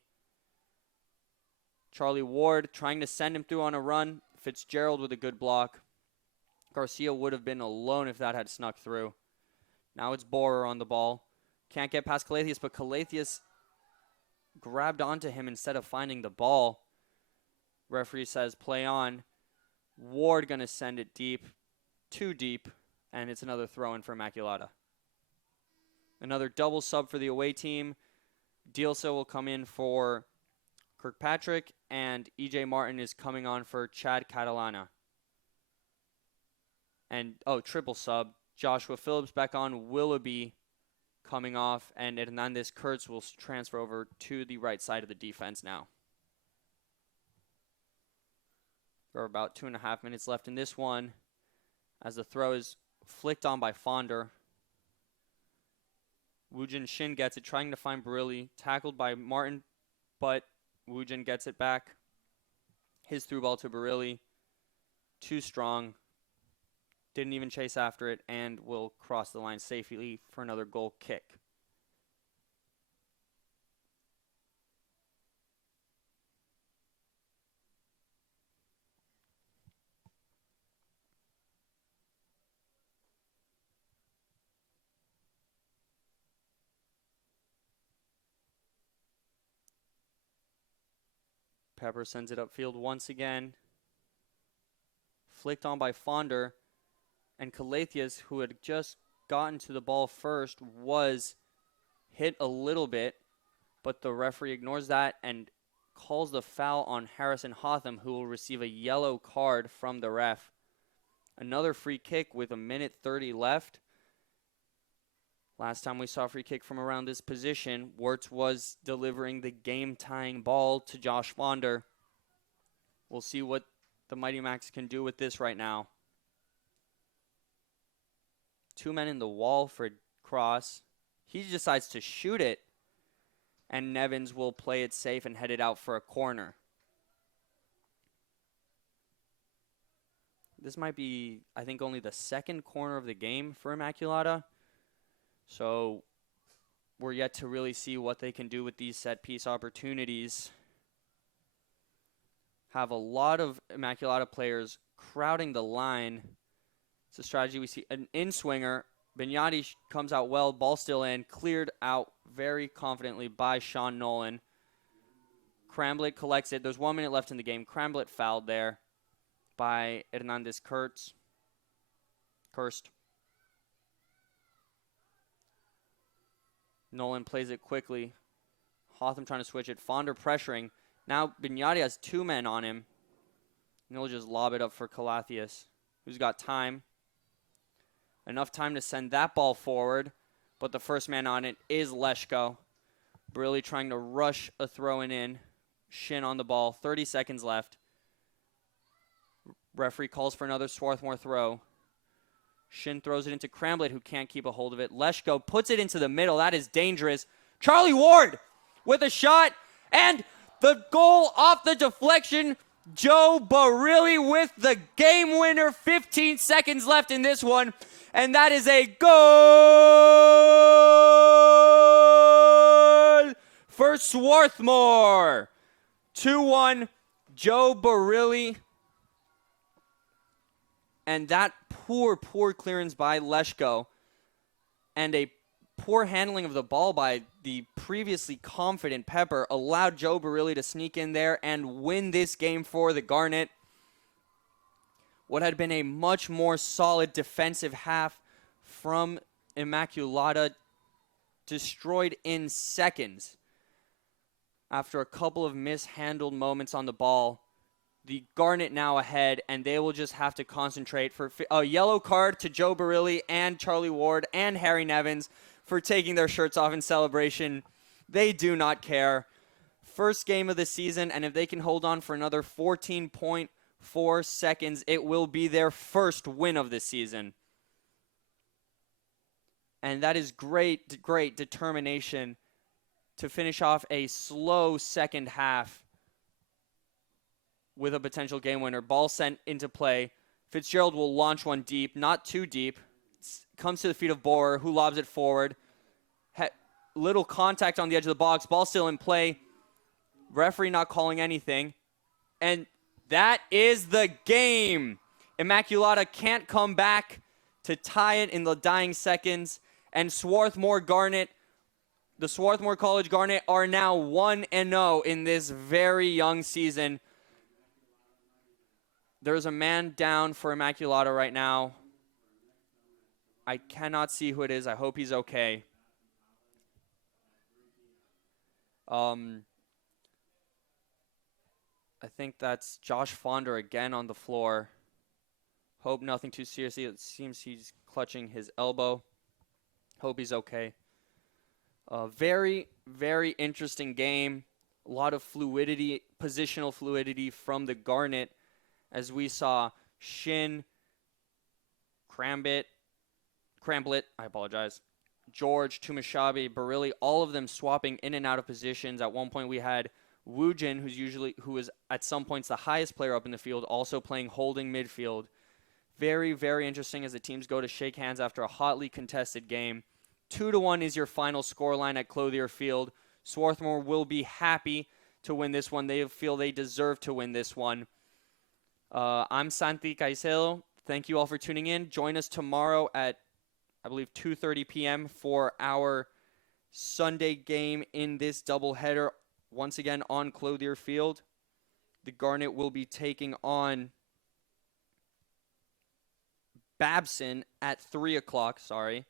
Charlie Ward trying to send him through on a run. Fitzgerald with a good block. Garcia would have been alone if that had snuck through. Now it's Borer on the ball. Can't get past Calatheus, but Calatheus grabbed onto him instead of finding the ball. Referee says play on. Ward going to send it deep, too deep, and it's another throw-in for Immaculata. Another double sub for the away team. Dielsa will come in for Kirkpatrick, and E.J. Martin is coming on for Chad Catalana. And, triple sub. Joshua Phillips back on. Willoughby coming off, and Hernandez Kurtz will transfer over to the right side of the defense now. There are about 2.5 minutes left in this one as the throw is flicked on by Fonder. Woojin Shin gets it, trying to find Barilli. Tackled by Martin, but Woojin gets it back. His through ball to Barilli. Too strong. Didn't even chase after it, and will cross the line safely for another goal kick. Pepper sends it upfield once again. Flicked on by Fonder. And Clothier, who had just gotten to the ball first, was hit a little bit, but the referee ignores that and calls the foul on Harrison Hotham, who will receive a yellow card from the ref. Another free kick with 1:30 left. Last time we saw a free kick from around this position, Wirtz was delivering the game-tying ball to Josh Fonder. We'll see what the Mighty Macs can do with this right now. 2 men in the wall for cross. He decides to shoot it, and Nevins will play it safe and head it out for a corner. This might be, I think, only the second corner of the game for Immaculata. So we're yet to really see what they can do with these set-piece opportunities. Have a lot of Immaculata players crowding the line. It's a strategy we see. An in-swinger. Bignati comes out well. Ball still in. Cleared out very confidently by Sean Nolan. Cramblett collects it. There's 1 minute left in the game. Cramblett fouled there by Hernandez Kurst. Nolan plays it quickly. Hotham trying to switch it. Fonder pressuring. Now Bignati has 2 men on him. And he'll just lob it up for Calathius, who's got time. Enough time to send that ball forward. But the first man on it is Leshko. Barilli trying to rush a throw in. Shin on the ball. 30 seconds left. Referee calls for another Swarthmore throw. Shin throws it into Cramblett, who can't keep a hold of it. Leshko puts it into the middle. That is dangerous. Charlie Ward with a shot. And the goal off the deflection. Joe Barilli with the game winner. 15 seconds left in this one. And that is a goal for Swarthmore. 2-1, Joe Barilli. And that poor clearance by Leshko and a poor handling of the ball by the previously confident Pepper allowed Joe Barilli to sneak in there and win this game for the Garnet. What had been a much more solid defensive half from Immaculata destroyed in seconds. After a couple of mishandled moments on the ball, the Garnet now ahead, and they will just have to concentrate for a yellow card to Joe Barilli and Charlie Ward and Harry Nevins for taking their shirts off in celebration. They do not care. First game of the season, and if they can hold on for another 14.4 seconds, it will be their first win of the season. And that is great determination to finish off a slow second half with a potential game winner. Ball sent into play. Fitzgerald will launch one deep, not too deep. Comes to the feet of Borer, who lobs it forward. Little contact on the edge of the box. Ball still in play. Referee not calling anything. And that is the game. Immaculata can't come back to tie it in the dying seconds. And Swarthmore Garnet, the Swarthmore College Garnet, are now 1-0 in this very young season. There's a man down for Immaculata right now. I cannot see who it is. I hope he's okay. I think that's Josh Fonder again on the floor. Hope nothing too seriously. It seems he's clutching his elbow. Hope he's okay. Very, very interesting game. A lot of fluidity, positional fluidity from the Garnet, as we saw Shin, Cramblett, George, Tumashabi, Barilli, all of them swapping in and out of positions. At one point we had Woojin, who is at some points the highest player up in the field, also playing holding midfield. Very, very interesting as the teams go to shake hands after a hotly contested game. 2-1 is your final scoreline at Clothier Field. Swarthmore will be happy to win this one. They feel they deserve to win this one. I'm Santi Caicedo. Thank you all for tuning in. Join us tomorrow at, I believe, 2:30 p.m. for our Sunday game in this doubleheader. Once again on Clothier Field. The Garnet will be taking on Babson at 3 o'clock. Sorry,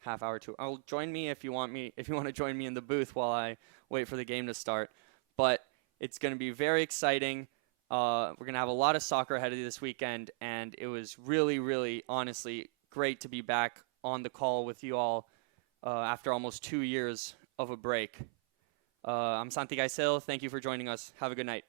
half hour to. I'll join me if you want me. If you want to join me in the booth while I wait for the game to start. But it's going to be very exciting. We're going to have a lot of soccer ahead of this weekend, and it was really, really, honestly great to be back on the call with you all after almost 2 years of a break. I'm Santi Gaisel. Thank you for joining us. Have a good night.